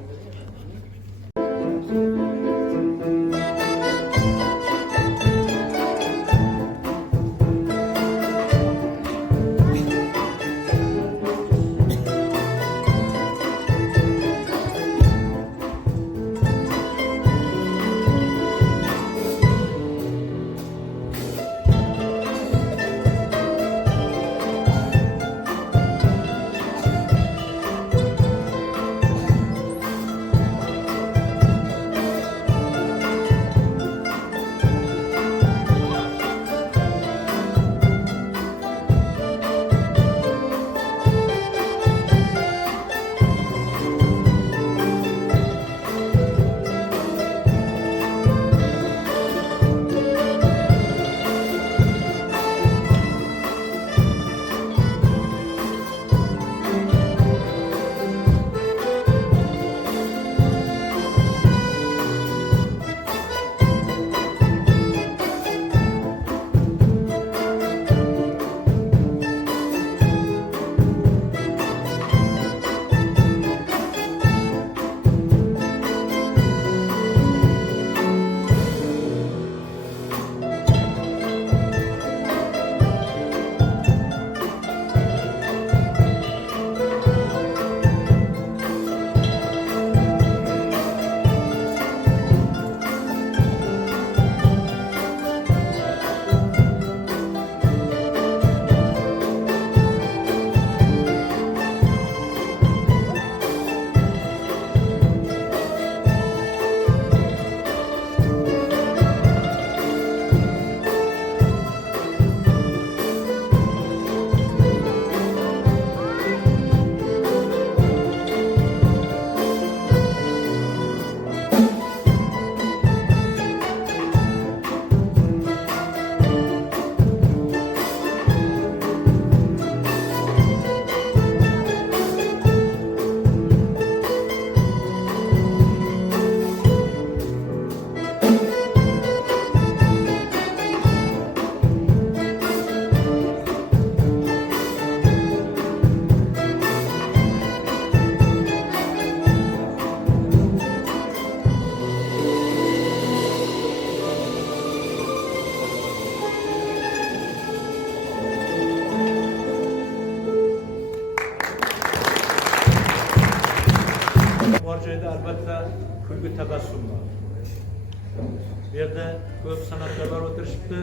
Bu yerda ko'p san'atkorlar o'tirishibdi.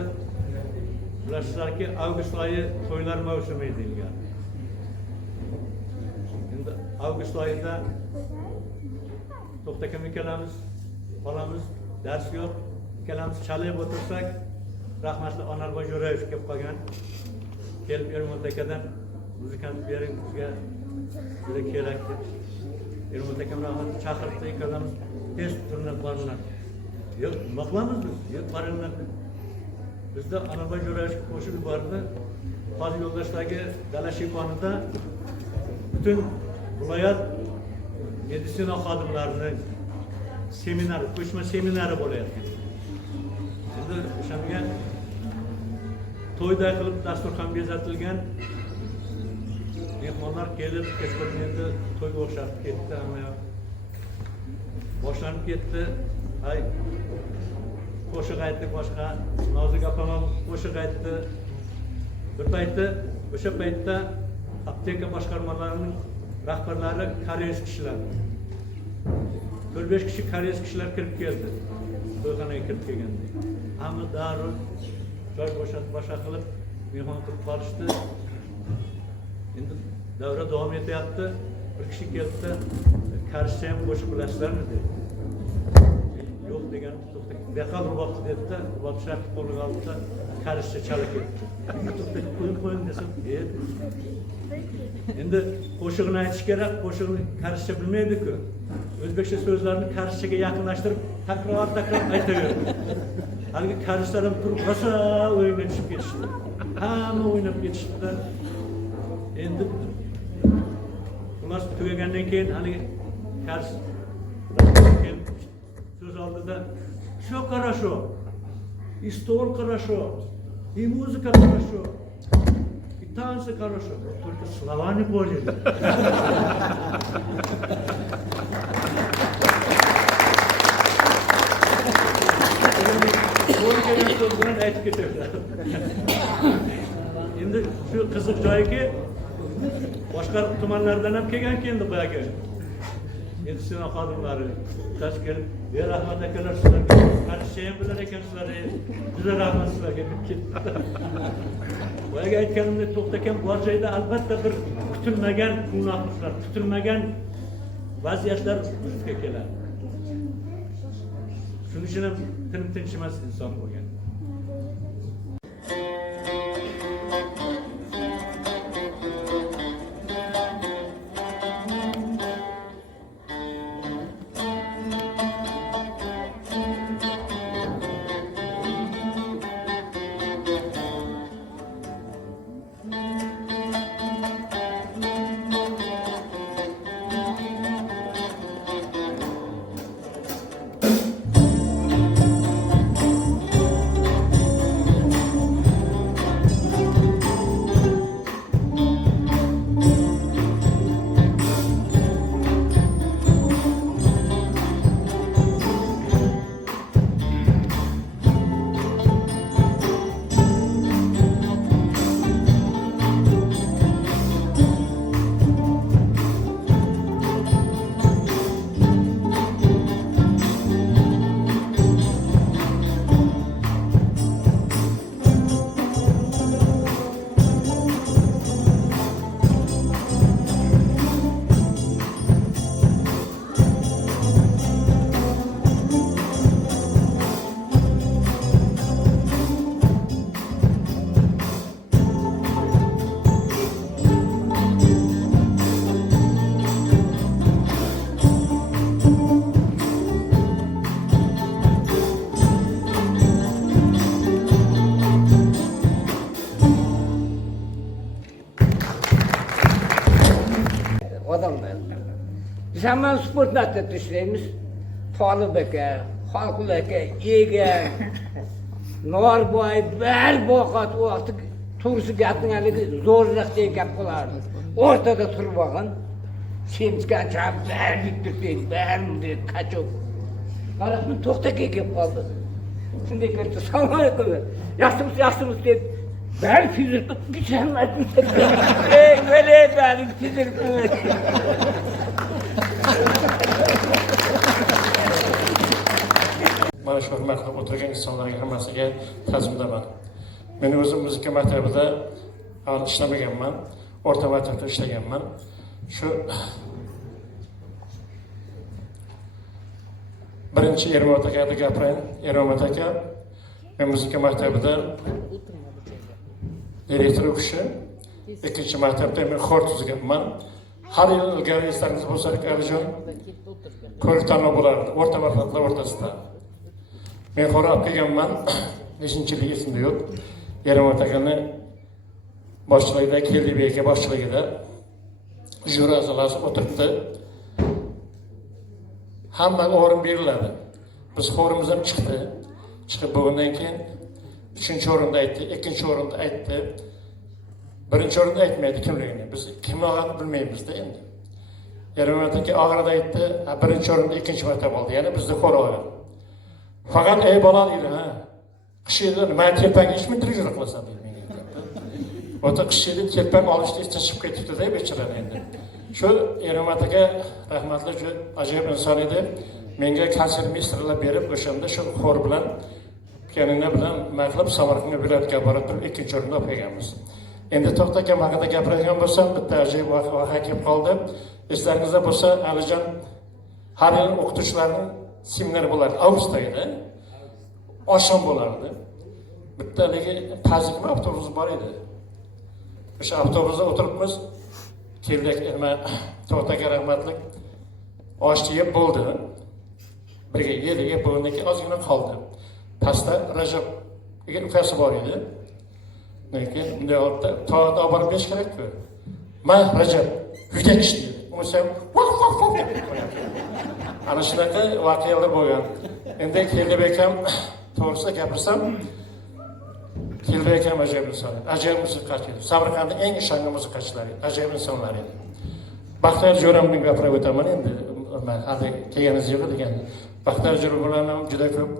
Bilasizlarki, avgust oyi to'ylar mavsumi deyilgan. Endi avgust oyida To'xtakam ikkalamiz bolamiz dars yo'q, ikkalamiz chalib o'tirsak, rahmatli Onarboy Jo'rayev kelib qolgan. Kelib Ermon akadan muzikant bering bizga juda kerak deb. Ermon akam rahmatli chaqirdi, ikkalamiz tez turnab bordilar. Yo'q, nima qilamiz biz? Yo'q, boringlar. Bizda Onarboy Jo'rayev qo'shib yubordi. Hozir yo'ldoshdagi dala shifonida butun viloyat meditsina xodimlarining seminari, ko'chma seminari bo'layapti. Endi o'shanga to'yda qilib dasturxon bezatilgan. Mehmonlar kelib, kechqurun endi to'yga o'xshab ketdi, hamma yoq boshlanib ketdi. Ay, qo'shiq aytdi boshqa, Nozik opam qo'shiq aytdi. Bir paytda, o'sha paytda apteka boshqarmalarining rahbarlari koreys kishilar. 4-5 kishi koreys kishilar kirib keldi. To'yxonaga kirib kelganda. Hamma darrov joy bo'shatib boshqa qilib mehmon qilib qolishdi. Endi davra davom etyapti. Bir kishi keldi, "Karscha ham qo'shiq bilasizlarmi?" dedi. Yo'q degan, to'xta. "Beqal rubobchi" dedi-da, rubob shart qo'lga oldi, karscha chala ketdi. To'xta, qo'ying desam, endi qo'shiqni aytish kerak, qo'shiqni karscha bilmaydi-ku. O'zbekcha so'zlarni karschaga yaqinlashtirib, takror aytaverdi. Haligi karslar ham turib rosa o'yinga tushib ketishdi. Hamma o'ynab ketishdi. Endi xullas tugagandan keyin haligi kars so'z oldida "Всё хорошо, и стол хорошо, и музыка хорошо, и танцы хорошо, только слова не поняли". Endi shu qiziq joyiki, boshqa tumanlardan ham kelgan endi boyagi meditsina xodimlari kelib, "Rahmat akalar, sizlarga qarshi ham bilar ekansizlar, juda rahmat sizlarga" deb ketdi. Boyagi aytganimdek, To'xtakam bor joyda albatta bir kutilmagan quvnoqliklar, kutilmagan vaziyatlar vujudga keladi. Shuning uchun ham tinch emas inson bo'lgan. Adamlar. Biz hemen spor natlet işlerimiz. Palı beke, halkı beke, Ege, Norboy, bel bokat o artık turşu gəttin haligi zorluq diye gap kılardı. Ortada turmağın. Semizgen çab, bel bittirdi, bel müdür, kaçok. Arasını Toxtak'a gelip kaldı. Şimdi geldi, "Selamun aleyküm. Yaşlımız dedi. Ben fizikte bir şey anlattım. Böyle benim fizikte. mana shu hurmat qilib o'tirgan insonlarga hammasiga ta'zimdaman. Men o'zim muzika maktabida ishlamaganman, o'rta maktabda ishlaganman. Shu birinchi Ermon akani gapirayin. Ermon aka men muzika maktabida direktor o'qishi, ikkinchi maktabda men xor tuzganman. Har yil ilgari eslaringiz bo'lsa, Alijon ko'rik tanlov bo'lardi, o'rta maktablar o'rtasida. Men xor olib kelganman, nechinchilik esimda yo'q. Ermon akani boshchiligida, Keldibi aka boshchiligida jura a'zolari o'tiribdi. Hammaga o'rin beriladi. Biz xorimizdan chiqdi. Chiqib bo'lgandan keyin 3-o'rinda aytdi, 2-o'rinda aytdi. 1-o'rinda aytmaydi kimligini. Biz kimni olganini bilmaymiz-da endi. Ermon aka og'rida aytdi, 1-o'rinda 2-marta oldi. Ya'ni bizni xor olgan. Faqat ey bola deydi, ha. Qishida nima tepangga ish mintirishni qilasan deydi menga. O'ta qishida tepang olishni istashib ketibdi-da bechoralar endi. Shu Ermon aka rahmatli juda ajoyib inson edi. Menga konsert mistrlar berib, o'shanda shu xor bilan pianino bilan maqlab Samarqandga viloyatga borib turib 2-o'rinda o'qiganmiz. Endi to'xtagan haqida gapiradigan bo'lsam, bitta ajoyib voqea kelib qoldi. Eslaringizda bo'lsa, Alijon har yil o'qituvchilarning seminari bo'lardi, avgustda edi. Oshom bo'lardi. Bittaligi tazikma avtobus bor edi. O'sha avtobusda o'tiribmiz. Keldik, to'xtagan rahmatli osh yeb bo'ldi. Birga yedik, yeb bo'lgandan keyin ozgina qoldi. Pastda Rajab degan ukasi bor edi. Lekin bunday olibda to'g'ri olib borib berish kerak-ku. Men Rajab uyda ish dedi. O'sam ana shunaqa voqealar bo'lgan. Endi Keldibi akam to'g'risida gapirsam, Keldibi akam ajoyib inson, ajoyib musiqachi edi. Samarqandning eng ishonchli musiqachilari, ajoyib insonlar edi. Baxtiyor Jo'ramni gapirib o'taman endi. Men hali kelganingiz yo'q degan. Baxtiyor Jo'ram bilan ham juda ko'p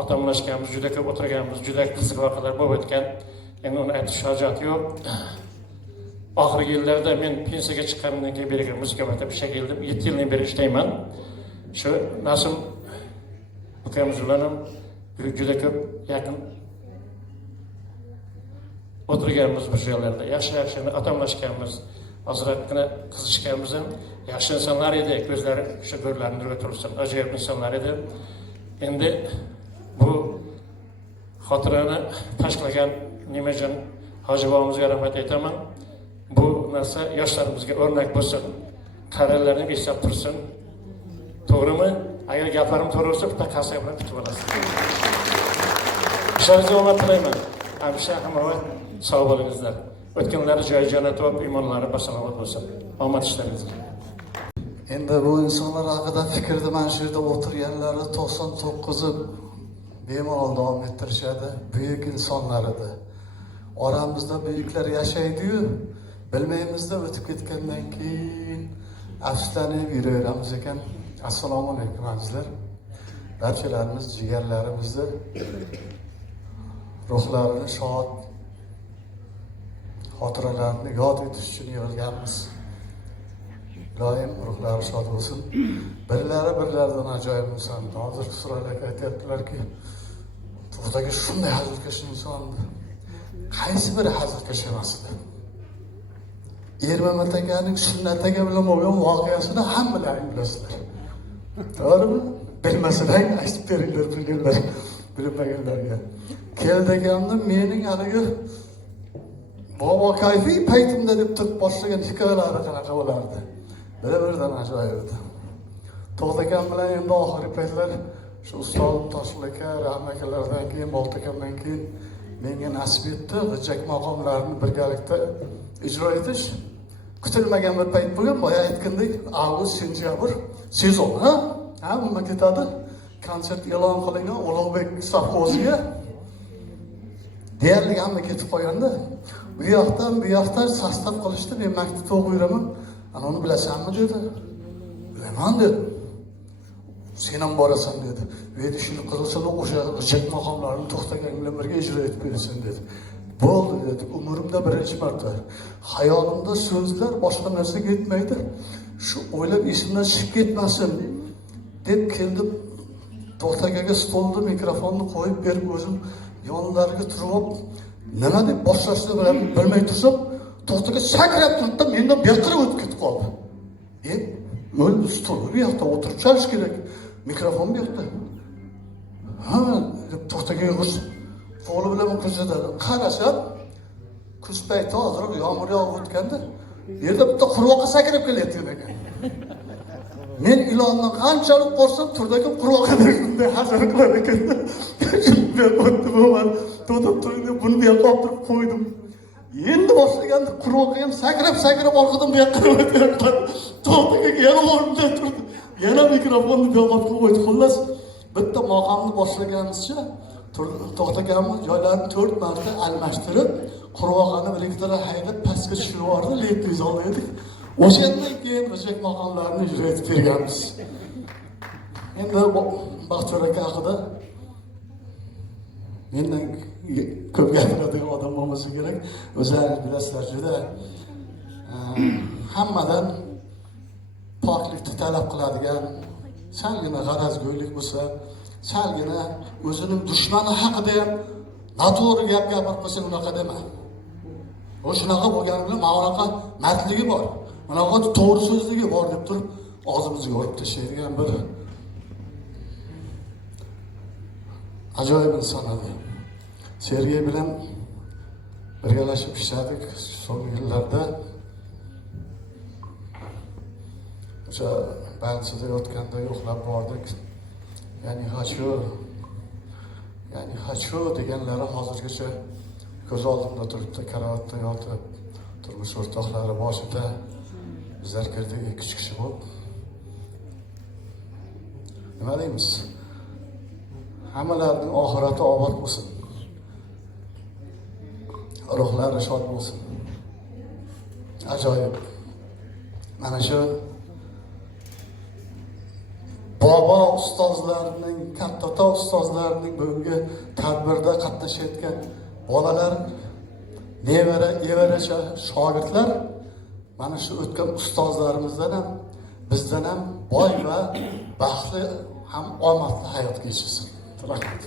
otamlashganmiz, juda ko'p o'tirganmiz, juda qiziq voqealar bo'lib o'tgan. Endi uni aytish hojati yo'q. Oxirgi yillarda men pensiyaga chiqqanimdan keyin beri muzika maktabiga ishga keldim. 7 yildan beri ishlayman. Shu Nasim ukamiz bilan ham juda ko'p yaqin o'tirganmiz bu joylarda. Yaxshi otamlashganmiz. Ozroqgina qizishganmiz ham. Yaxshi insonlar edi, ko'zlari shu ko'rlarni nurga tursin. Ajoyib insonlar edi. Endi bu xotirani tashlagan Nimajon Hoji bobomizga rahmat aytaman. Bu narsa yoshlarimizga o'rnak bo'lsin. Qariyalarni eslab tursin. To'g'rimi? Agar gaplarim to'g'ri bo'lsa, bitta qasam bilan kutib olasiz. Ishlaringizni omad tilayman. Hamisha hamma sog' bo'lingizlar. O'tganlari joy-joyida topib, iymonlari basalomat bo'lsin. Omad ishlaringizga. Endi bu insonlar haqida fikrni mana shu yerda o'tirganlari 99 bemalol davom ettirishadi. Buyuk insonlar edi. Oramizda buyuklar yashaydi-yu, bilmaymizda o'tib ketgandan keyin afsuslanib yuraveramiz ekan. Assalomu alaykum azizlar. Barchalarimiz jigarlarimizni ruhlarini shod, xotiralarini yod etish uchun yig'ilganmiz. Doim ruhlari shod bo'lsin. Birlaridan ajoyib inson. Hozir Suraylar aytyaptilar-ki, to'g'ridagi shunday hazilkash inson. Qaysi biri hazilkash emas edi? Ermon akaning sunnatiga bilan bo'lgan voqeasini hammalaring bilasizlar. To'g'rimi? Bilmasalar aytib beringlar bilganlar, bilmaganlarga. Keldiganimda mening haligi bobo kayfiy paytimda deb turib boshlagan hikoyalari qanaqa bo'lardi? Biridan ajoyib edi. To'xtagan bilan endi oxirgi paytlar shu ustodim Toshul aka, Rahmat akalardan keyin, Bolt akamdan keyin menga nasib etdi g'ijjak maqomlarini birgalikda ijro etish. Kutilmagan bir payt bo'lgan, boya aytgandek, avgust, sentyabr sezon, ha? Hamma ketadi. Konsert e'lon qilingan Ulug'bek safxoziga. Deyarli hamma ketib qolganda, bu yoqdan sostav qilishdi. Men maktabda o'qib yuraman. Ana uni bilasanmi dedi. Bilaman dedi. Sen ham borasan dedi. Ve shuni qilsam o'sha g'ijjak maqomlarini to'xtagan bilan birga ijro etib berasan dedi. Bo'ldi dedi. Umrimda birinchi marta. Hayolimda so'zlar boshqa narsaga ketmaydi. Shu o'ylab esimdan chiqib ketmasin deb keldim. to'xtakaga stolda mikrofonni qo'yib berib o'zim yonlariga turib nima deb boshlashni bilmay tursam to'xtaga sakrab turibdi mendan beqirib o'tib ketib qoldi. O'l stol bu yoqda o'tirib chalish kerak, mikrofon bu yoqda. Ha, deb to'xtaga yig'ish qo'li bilan ko'rsatadi. Qarasam kuz payti hozir yomg'ir yog'ib o'tganda yerda bitta qurg'oqqa sakrab kelayotgan ekan. Men ilondan qanchalik qo'rsam turdagi qurg'oqqa bunday hazar qilar ekan. Men o'tdi bo'lmadi. To'xtab turib buni bu yoqqa olib turib qo'ydim. Endi boshlaganda qurg'oqqa ham sakrab orqadan bu yoqqa o'tyapti. To'xtaga yana o'rnida turdi. Yana mikrofonni bu yoqqa qo'ydi. Xullas bitta maqomni boshlaganimizcha to'xtaganmiz joylarni 4 marta almashtirib, qurg'oqani bir-ikkita haydab pastga tushirib yubordi, lepib oldik. O'shandan keyin o'sha maqomlarni ijro etib berganmiz. Endi Baxtiyor aka haqida mendan ko'p gapiradigan odam bo'lmasa kerak. O'zingiz bilasizlar, juda hammadan poklikni talab qiladigan, salgina g'arazgo'ylik bo'lsa, salgina o'zining dushmani haqida ham noto'g'ri gap gapirib qo'ysa unaqa dema. O shunaqa bo'lgani bilan ma'noqa mardligi bor. Bunaqa to'g'ri so'zligi bor deb turib og'zimizga urib tashlaydigan bir ajoyib inson edi. Sergey bilan birgalashib ishladik so'nggi yillarda. O'sha Balsida yotganda yo'qlab bordik. Ya'ni hachu deganlari hozirgacha ko'z oldimda turibdi. Karavotda yotib, turmush o'rtoqlari boshida bizlar kirdik 2 kishi bo'lib. Nima deymiz? Hammalarning oxirati obod bo'lsin. Ruhlari shod bo'lsin. Ajoyib. Mana shu bobo ustozlarning, katta ustozlarning bugungi tadbirda qatnashayotgan bolalar, nevara shogirdlar mana shu o'tgan ustozlarimizdan ham, bizdan ham boy va baxtli ham omadli hayot kechirsin. Rahmat.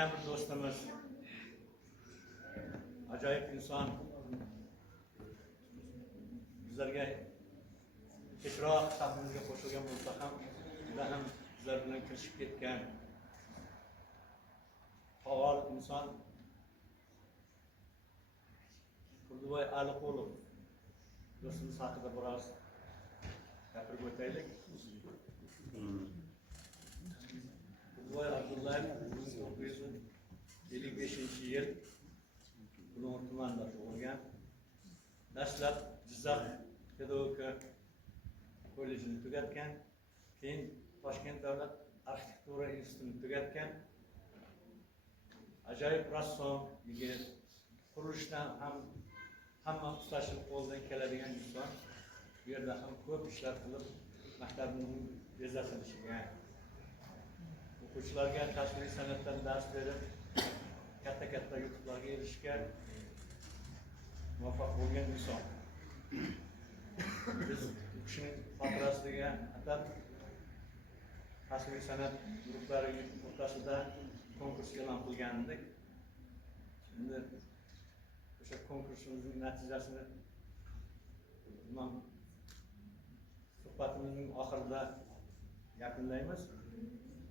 yana bir do'stimiz, ajoyib inson, bizlarga kechroq safimizga qo'shilgan bo'lsa ham, juda ham bizlar bilan kirishib ketgan faol inson Kurduvoy Aliqulov do'stimiz haqida biroz gapirib o'taylik. Kurduvoy Abdullayev 1955-yil Bulung'ur tumanida tug'ilgan. Dastlab Jizzax pedagogika kollejini tugatgan, keyin Toshkent davlat arxitektura institutini tugatgan. Ajoyib rassom, yigit, qurilishdan ham hamma ustachilik qo'ldan keladigan inson. Bu yerda ham ko'p ishlar qilib, maktabning bezasini chiqgan. O'quvchilarga tashkiliy san'atdan dars berib, katta yutuqlarga erishgan muvaffaq bo'lgan inson. Biz u kishining xotirasiga atab tashkiliy san'at guruhlari o'rtasida konkurs e'lon qilgan edik. Endi o'sha konkursimizning natijasini suhbatimizning oxirida yakunlaymiz.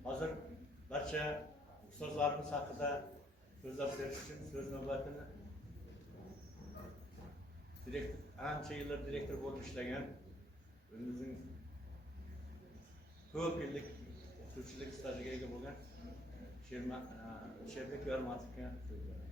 Hozir barcha ustozlarimiz haqida so'zlab berish uchun so'z navbatini ancha yillar direktor bo'lib ishlagan, o'zimizning ko'p yillik o'qituvchilik stajiga ega bo'lgan Sherbek Yormatovga so'z beraman.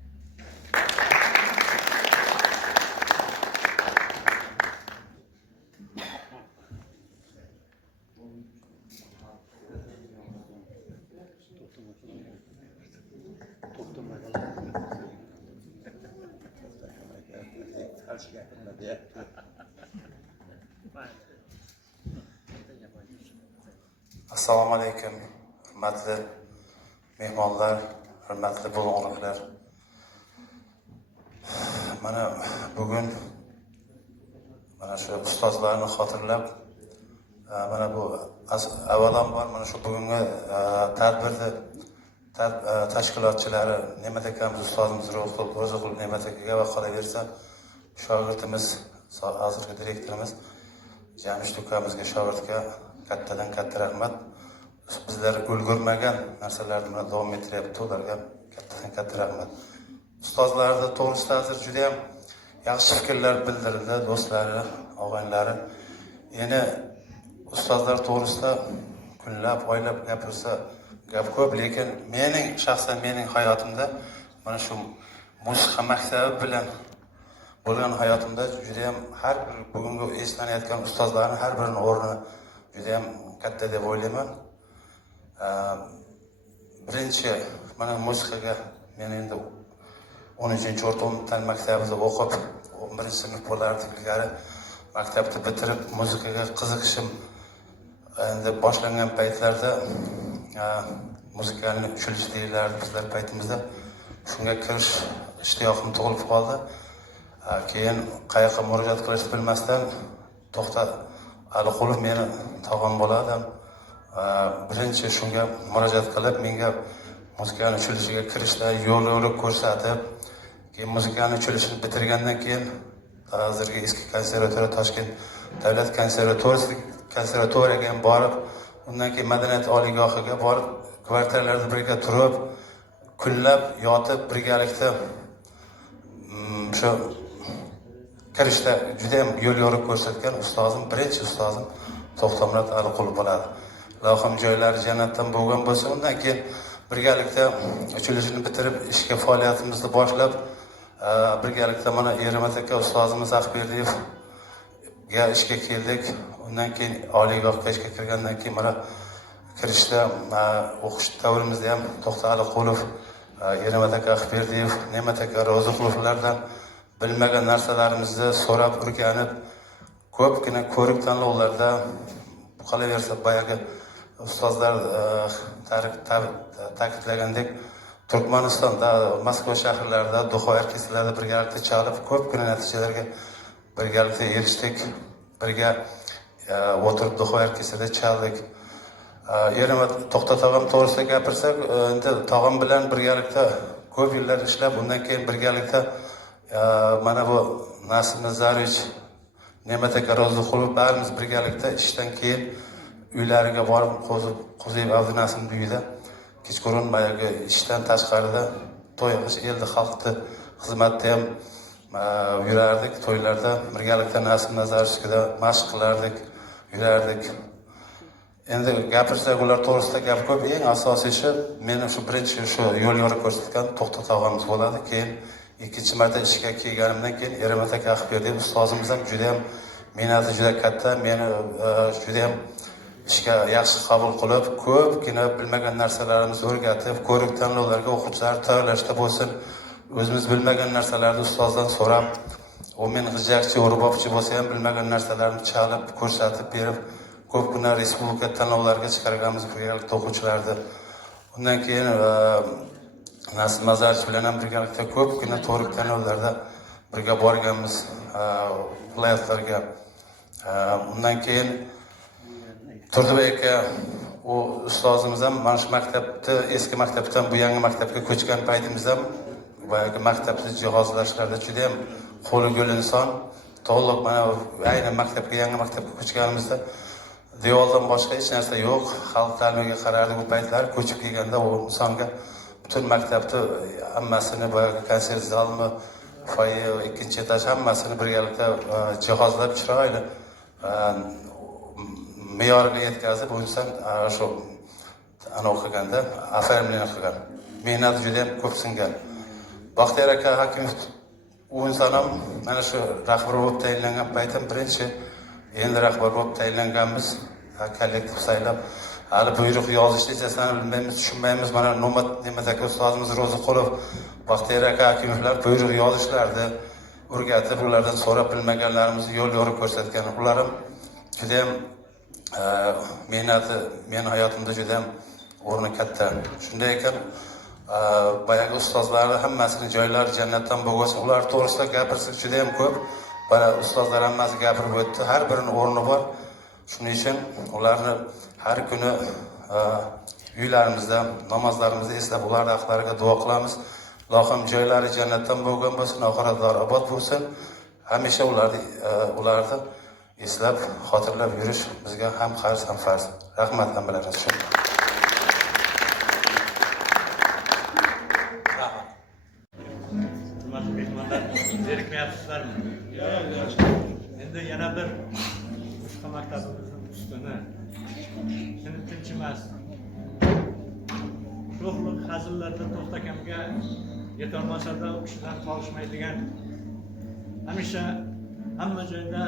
Assalomu alaykum, hurmatli mehmonlar, hurmatli bulung'urliklar. Mana bugun mana shu ustozlarni xotirlab, mana bu avvalambor mana shu bugungi tadbirni tashkilotchilari Ne'mat akamiz, ustozimiz Ro'ziqul Ne'mat akaga va qolaversa shogirdimiz, hozirgi direktorimiz Jamshid ukamizga, shogirdga kattadan katta rahmat. Bizlar ulgurmagan narsalarni bilan davom ettiryapti, ularga kattadan katta rahmat. Ustozlarni to'g'risida hozir juda ham yaxshi fikrlar bildirildi, do'stlari, og'aynilari. Yana ustozlar to'g'risida kunlab, oylab gapirsa gap ko'p, lekin shaxsan mening hayotimda mana shu musiqa maktabi bilan bo'lgan hayotimda juda ham har bir bugungi eslanayotgan ustozlarni har birining o'rni juda ham katta deb o'ylayman. Birinchi mana musiqaga men endi 10-o'rta maktabida o'qib, 11-sinf bo'lardim ilgari maktabni bitirib musiqaga qiziqishim endi boshlangan paytlarda muzikani uchilish deyilardi bizlar paytimizda. Shunga kirish ishtiyoqim tug'ilib qoldi. Keyin qayoqqa murojaat qilishni bilmasdan To'xta Aliqulov meni tog'am bo'ladi. Birinchi shunga murojaat qilib, menga muzikani uchilishiga kirishda yo'l ko'rsatib, keyin muzikani uchilishini bitirgandan keyin hozirgi eski konservatoriya Toshkent davlat konservatoriyaga ham borib, undan keyin madaniyat oliygohiga borib, kvartiralarda birga turib, kunlab yotib birgalikda shu kirishda juda ham yo'l ko'rsatgan ustozim, birinchi ustozim To'xtamurod Aliqulov bo'ladi. Ilohim joylari jannatdan bo'lgan bo'lsa, undan keyin birgalikda uchilishini bitirib, ishga faoliyatimizni boshlab, birgalikda mana Ermat aka ustozimiz Aqberdiyevga ishga keldik. Undan keyin oliygohga ishga kirgandan keyin mana kirishda o'qish davrimizda ham To'xta Aliqulov, Ermat aka Aqberdiyev, Ne'mat aka Ro'ziqulovlardan bilmagan narsalarimizni so'rab, o'rganib, ko'pgina ko'rik tanlovlarda qolaversa boyagi ustozlar ta'kidlagandek Turkmanistonda, Moskva shaharlarida, Duxo orkestrlarida birgalikda chalib, ko'pgina natijalarga birgalikda erishdik. Birga o'tirib Duxo orkestrida chaldik. Yerime To'xta tog'am to'g'risida gapirsak, endi tog'am bilan birgalikda ko'p yillar ishlab, undan keyin birgalikda mana bu Nasim Nazarovich, Ne'mat aka Ro'ziqulov barimiz birgalikda ishdan keyin uylariga borib, Qo'ziyev Abdunasimning uyida kechqurun mayga ishdan tashqarida to'y qilish, eldi xalqni xizmatda ham yurardik, to'ylarda birgalikda Nasim Nazarovichga mashq qilardik, yurardik. Endi gapirsak ular to'g'risida gap ko'p. Eng asosiysi meni shu birinchi shu yo'l yo'riq ko'rsatgan To'xta tog'amiz bo'ladi. Keyin ikkinchi marta ishga kelganimdan keyin Eramat aka Ahberdiev ustozimiz ham juda ham mehnati juda katta, meni juda ham ishga yaxshi qabul qilib, ko'pgina bilmagan narsalarimizni o'rgatib, ko'rik tanlovlarga o'quvchilar tayyorlashda bo'lsin, o'zimiz bilmagan narsalarni ustozdan so'rab, u men g'ijjakchi, o'rboqchi bo'lsa ham bilmagan narsalarni chalib, ko'rsatib berib, ko'pgina respublika tanlovlariga chiqarganmiz birgalikda o'quvchilarni. Undan keyin Nasim Nazarovich bilan ham birgalikda ko'pgina ko'rik tanlovlarda birga borganmiz viloyatlarga. Undan keyin Turdibek aka, u ustozimiz ham mana shu maktabda, eski maktabdan bu yangi maktabga ko'chgan paytimizda ham boyagi maktabni jihozlashlarda juda ham qo'li gul inson. To'liq mana aynan maktabga, yangi maktabga ko'chganimizda devordan boshqa hech narsa yo'q. Xalq ta'limiga qarardik u paytlar. Ko'chib kelganda u insonga butun maktabni hammasini, boyagi konsert zalini, foye, ikkinchi etaj hammasini birgalikda jihozlab chiroyli me'yoriga yetkazib, u inson shu ana o'qiganda asarimni qilgan. Mehnati juda ham ko'p singan. Baxtiyor aka Hakimov u inson ham mana shu rahbar bo'lib tayinlangan paytim birinchi endi rahbar bo'lib tayinlanganmiz. Kollektiv saylab, hali buyruq yozishni echasini bilmaymiz, tushunmaymiz. Mana Ne'mat aka ustozimiz Ro'ziqulov, Baxtiyor aka Hakimovlar buyruq yozishlardi, o'rgatib, ulardan so'rab bilmaganlarimizni yo'l yo'riq ko'rsatgan. Ular ham juda ham mehnati meni hayotimda juda ham o'rni katta. Shunday ekan, boyagi ustozlarni hammasini joylari jannatdan bo'lsin. Ular to'g'risida gapirsak juda ham ko'p. Bana ustozlar hammasi gapirib o'tdi. Har birining o'rni bor. Shuning uchun ularni har kuni uylarimizda, namozlarimizda eslab, ularning haqlariga duo qilamiz. Allohim joylari jannatdan bo'lgan bo'lsin, oxiratlari obod bo'lsin. Hamisha ularni eslab, xotirlab yurish bizga ham qarz, ham farz. Rahmat ham bilamiz. Hurmatli mehmonlar, zerikmayapsizlarmi? Endi yana bir boshqa maktabimizning ustuni shuni tinchimas. Sho'xlik hazillarda To'xta akamga yetolmasada u kishidan qolishmaydigan, hamisha hamma joyda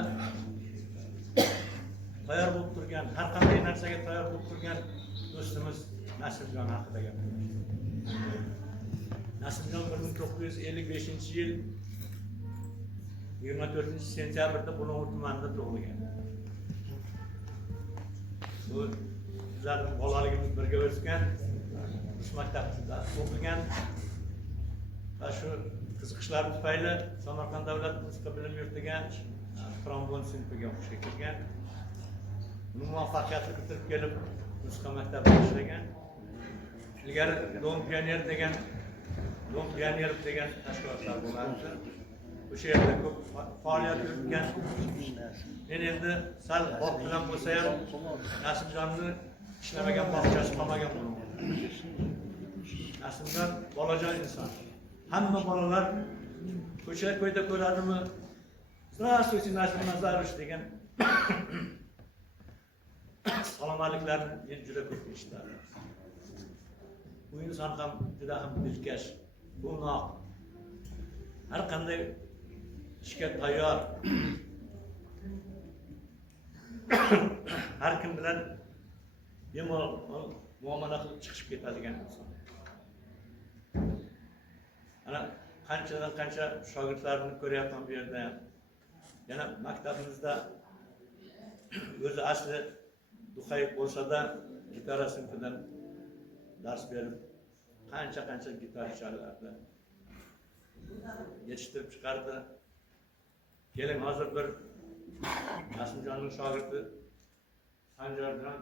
tayyor bo'lib turgan, har qanday narsaga tayyor bo'lib turgan do'stimiz Nasimjon haqida gapiramiz. Nasimjon 1955-yil 24-sentyabrda Bulung'ur tumanida tug'ilgan. Bu bizlarning bolaligimiz birga o'sgan, shu maktabda o'qigan va shu qiziqishlari tufayli Samarqand davlat musiqa bilim yurtiga trombon sinfiga o'qishga kirgan. Uni muvaffaqiyatli bitirib kelib musiqa maktabida ishlagan. Ilgari Dom Pioner degan tashkilotlar bo'lardi. O'sha yerda ko'p faoliyat yuritgan. Men endi sal bog' bilan bo'lsa ham Nasimjonni ishlamagan bog'chasi qolmagan bo'laman. Nasimjon bolajon inson. Hamma bolalar ko'cha-ko'yda ko'radimi? Здравствуйте, Nasim Nazarovich degan salom aliklarni men juda ko'p eshitdim. Bu inson ham juda ham dilkash, bo'noq, har qanday ishga tayyor, har kim bilan bemalol muomala qilib chiqib ketadigan inson. Ana qanchadan qancha shogirdlarni ko'ryapman bu yerda ham. Yana maktabimizda o'zi asli Duqayev bo'lsa-da gitara sinfidan dars berib, qancha gitara chalardi. Yetishtirib chiqardi. Keling hozir bir Nasimjonning shogirdi Sanjarjon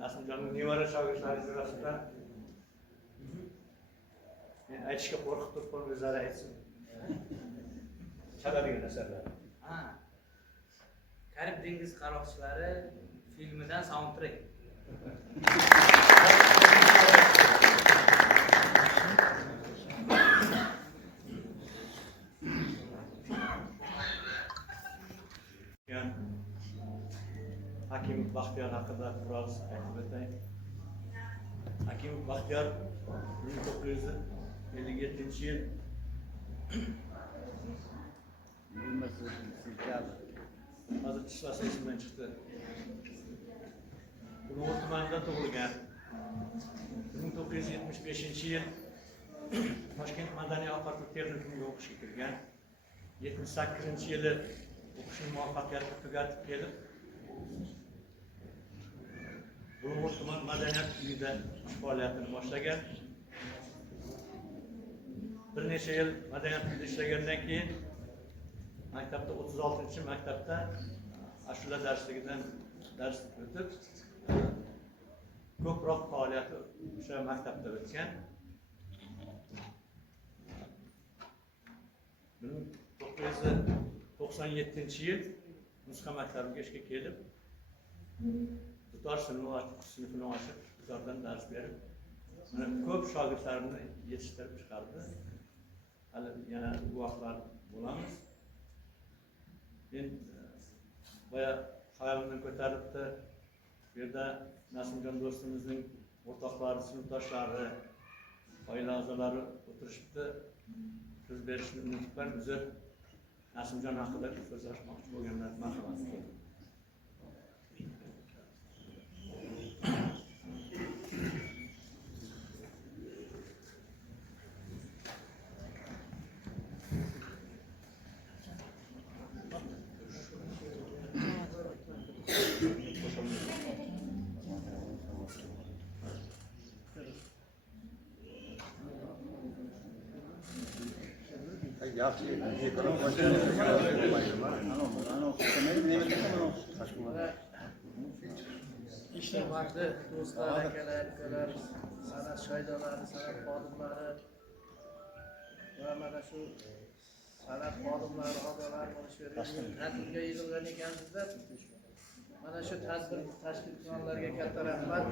Nasimjonning nevara shogirdlari jurasida men aytishga qo'rqib turibman, o'zlari aytsin. Chaladigan asarlar. Karib dengiz qaroqchilari filmidan soundtrack. Hakim Baxtiyor haqida biroz aytib o'tay. Hakim Baxtiyor 1957-yil hozir tishlasa esimdan chiqdi. Ulug'ur tumanida tug'ilgan. 1975-yil Toshkent madaniy oqartuv texnikumiga o'qishga kirgan. 78-yili o'qishni muvaffaqiyatli tugatib kelib, Ulug'ur tuman madaniyat uyida faoliyatini boshlagan. Bir necha yil madaniyat uyida ishlagandan keyin maktabda 36-maktabda ashula darsligidan dars o'tib, ko'proq faoliyati o'sha maktabda o'tgan. 1997-yil Nusxa maktabiga ishga kelib, dutor sinfini ochib, dutordan dars berib, mana ko'p shogirdlarini yetishtirib chiqardi. Hali yana guvohlar bo'lamiz. Men boya xayolimdan ko'taribdi. Bu yerda Nasimjon do'stimizning o'rtoqlari, sinfdoshlari, oila a'zolari o'tirishibdi. So'z berishni unutibman. Uzr. Nasimjon haqida so'zlashmoqchi bo'lganlar, marhamat. Hurmatli do'stlar, akalar, ukalar, san'at shoidalari, san'at xodimlari va mana shu san'at xodimlari, a'zolari mana shu tadbirga yig'ilgan ekansizlar. Mana shu tadbir tashkil qilganlarga katta rahmat.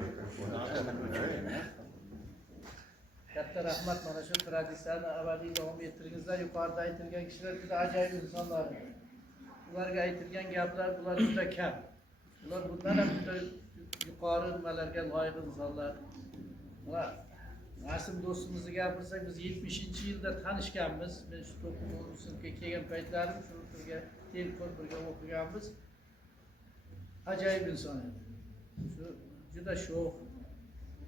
Katta rahmat, mana shu traditsiyani abadiy davom ettiringizlar. Yuqorida aytilgan kishilar juda ajoyib insonlar. Ularga aytilgan gaplar bular juda kam. Ular bundan ham juda yuqori nimalarga loyiq insonlar. Nasim do'stimizni gapirsak, biz 70-yilda tanishganmiz. Men shu 9-sinfga kelgan paytlarim shu birga telefon birga o'qiganmiz. Ajoyib inson edi. Shu juda sho'x.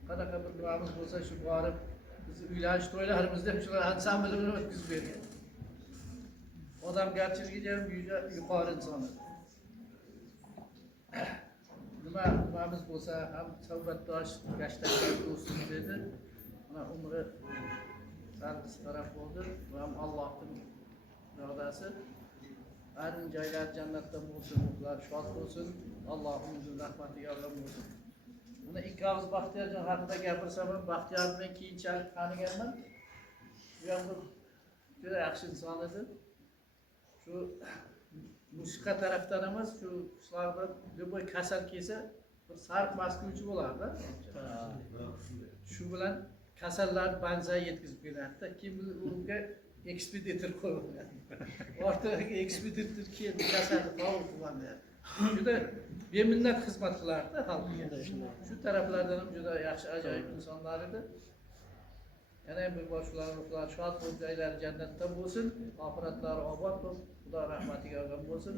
Qanaqa bir nimamiz bo'lsa shu borib biz uylanish to'ylarimizda ham shular ansamblini o'tkazib bergan. Odamgarchiligi ham yuqori inson edi. Nimamiz bo'lsa ham suhbatdosh, gashtaklar do'stimiz edi. Mana umri sal taraf bo'ldi va ham Allohning irodasi. Ayrim joylar jannatda bo'lsin, ruhlar shod bo'lsin, Allohning rahmatiga olgan bo'lsin. Buni ikki og'iz Baxtiyorjon haqida gapirsam ham, Baxtiyorni men keyinchalik taniganman. Bu ham juda yaxshi inson edi. Shu musiqa tarafdan emas, shu qishloqda любой kasal kelsa, bir sariq maskuvchi bo'lardi. Shu bilan kasallarni banza yetkazib kelardi. Kim unga ekspeditor qo'ygan. Ortiga ekspeditor keldi, kasalni qabul qilmadi. Juda beminnat xizmat qilardi xalqqa. Shu taraflardan ham juda yaxshi, ajoyib insonlar edi. Yana bir boshlar ruhlar shod bo'lib, joylari jannatda bo'lsin, oxiratlari obod bo'lib, Xudo rahmatiga olgan bo'lsin.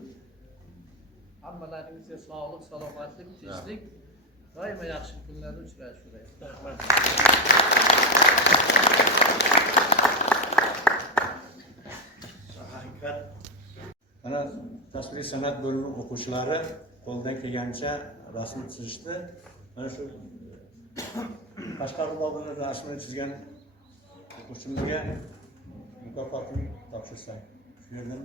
Hammalaringizga sog'lik, salomatlik, tinchlik, doimo yaxshi kunlarda uchrashib. Rahmat. Haqiqat. Mana tasviriy san'at bo'limi o'quvchilari qo'ldan kelgancha rasm chizishdi. Mana shu Qashqadaryo bog'ini rasmini chizgan o'quvchimizga mukofotni topshirsak. Shu yerdan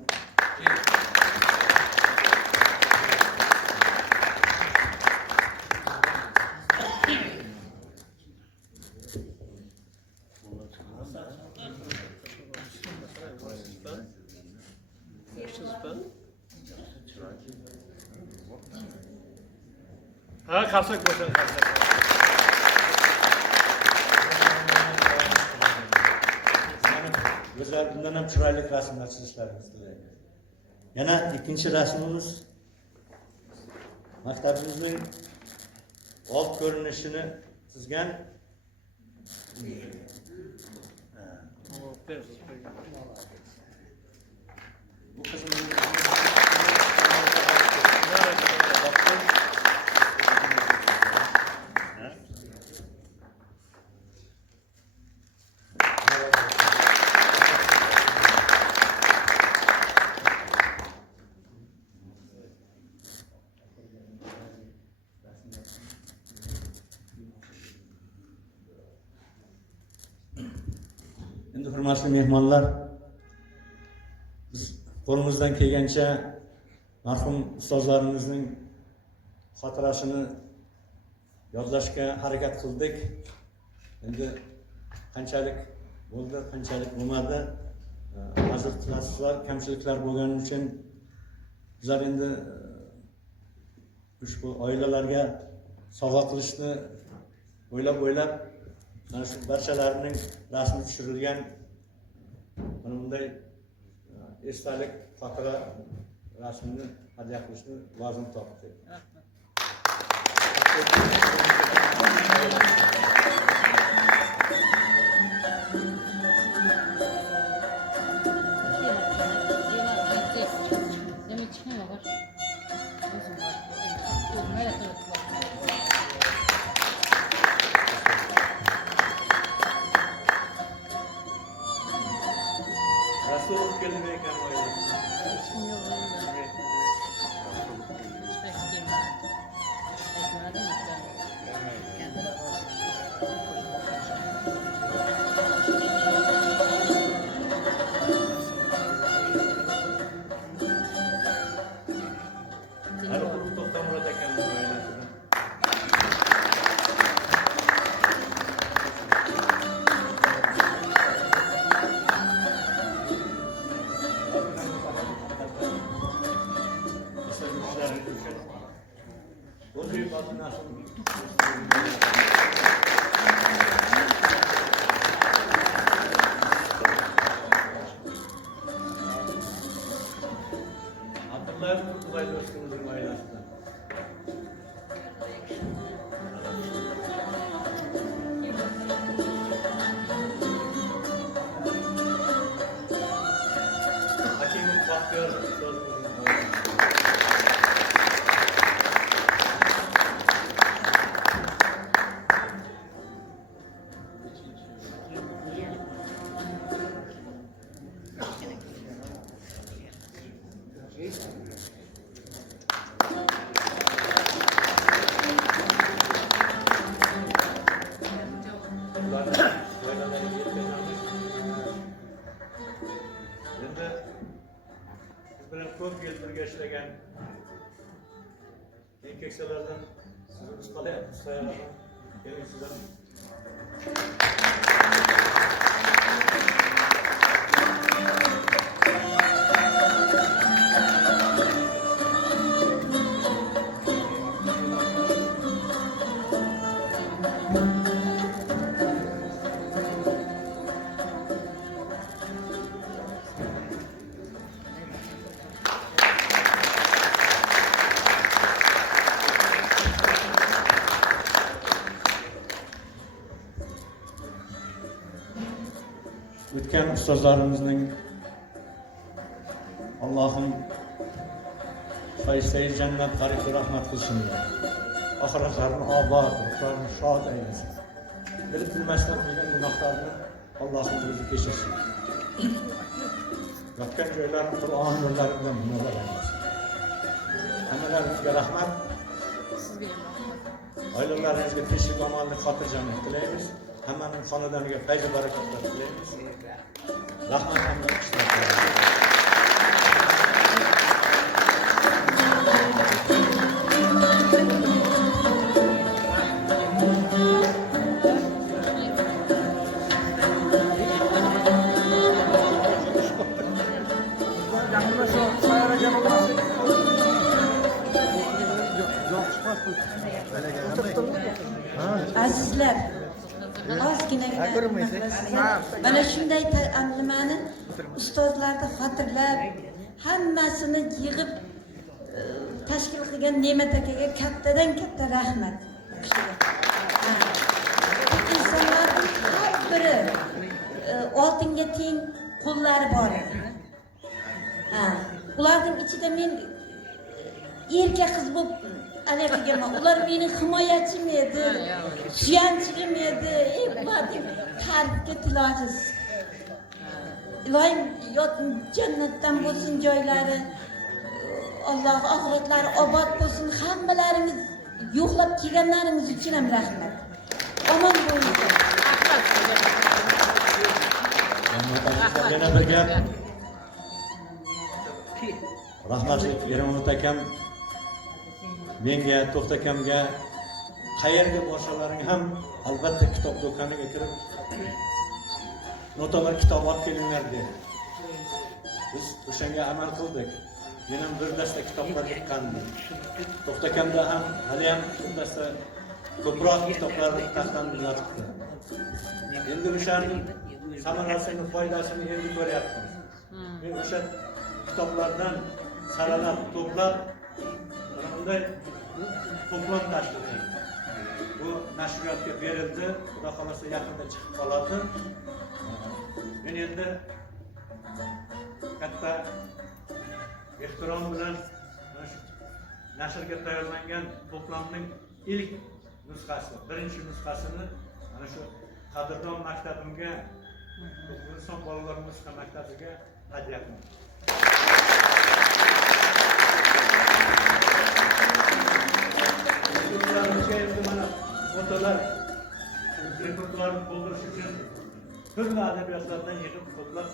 Ha, qarsak bo'lsin. Bizlar bundan ham chiroyli rasmlar chizishlaringizni tilaymiz. Yana ikkinchi rasmimiz maktabimizning old ko'rinishini chizgan bu qismimiz Endi hurmatli mehmonlar, biz qo'limizdan kelgancha marhum ustozlarimizning xotirasini yodlashga harakat qildik. Endi qanchalik bo'ldi, qanchalik bo'lmadi, ma'zur qilasizlar, kamchiliklar bo'lgani uchun bizlar endi ushbu oilalarga sovg'a qilishni o'ylab mana shu barchalarining rasmi tushirilgan mana bunday esdalik xotira rasmini hadya qilishni lozim topdik. Rasulullah keldi ekan Abdullah Kutubay dostumuzun ailesinden. Hakim'in Bahtiyar dostumuzun ailesinden. Ko'p yil birga ishlagan eng keksalardan siz qolyapsiz, keling sizlar. O'tgan ustozlarimizning Allohim faysai jannat g'ariqi rahmat qilsin. Oxiratlarini obod, ruhlarini shod aylasin. Bilib bilmasdan qilgan gunohlarni Allohim o'zi kechirsin. Yotgan joylarni Qur'on nurlari bilan munavvar aylasin. Hammalaringizga rahmat. Oilalaringizga tinchlik, omonlik, xotirjamlik tilaymiz. Hammaning xonadoniga fayz va barakotlar tilaymiz. Rahmat hamda ishlar. sizlar ozgina mana shunday nimani ustozlarni xotirlab hammasini yig'ib tashkil qilgan Ne'mat akaga kattadan katta rahmat. İnsanlarning har biri oltinga teng qo'llari bor. Ularning ichida men erka qiz bo'lib qilganman. Ular mening himoyachim edi, suyanchig'im edi. Ularning ta'rifga tilojiz. Ilohim jannatdan bo'lsin joylari. Alloh oxiratlari obod bo'lsin. Hammalaringiz yo'qlab kelganlaringiz uchun ham rahmat. Omon bo'linglar. Yana bir gap. Rahmatli Ermon akam menga, To'xta akamga qayerga borsalaring ham albatta kitob do'koniga kirib notabar kitob olib kelinglar dedi. Biz o'shanga amal qildik. Men ham bir dasta kitoblar chiqqandi. To'xta akamda ham hali ham bir dasta ko'proq kitoblar taxtan yotibdi. Endi o'shaning samarasini, foydasini endi ko'ryapmiz. Men o'sha kitoblardan saralab, to'plab bunday to'plam tashkil qildim. Bu nashriyotga berildi. Xudo xolasa yaqinda chiqib qoladi. Men endi katta ehtirom bilan nashrga tayyorlangan to'plamning ilk nusxasi, birinchi nusxasini mana shu qadrdon maktabimga, O'zbekiston bolalar musiqa maktabiga hadya qildim. Endi mana fotolar repertuarni to'ldirish uchun turli adabiyotlardan yig'ib to'plab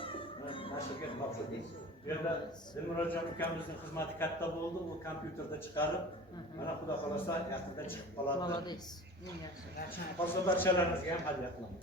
nashrga topshirdik. Bu yerda Dilmurodjon ukamizning xizmati katta bo'ldi, u kompyuterda chiqarib, mana xudo xolasa yaqinda chiqib qoladi. Qolsa barchalaringizga ham hadya qilaman.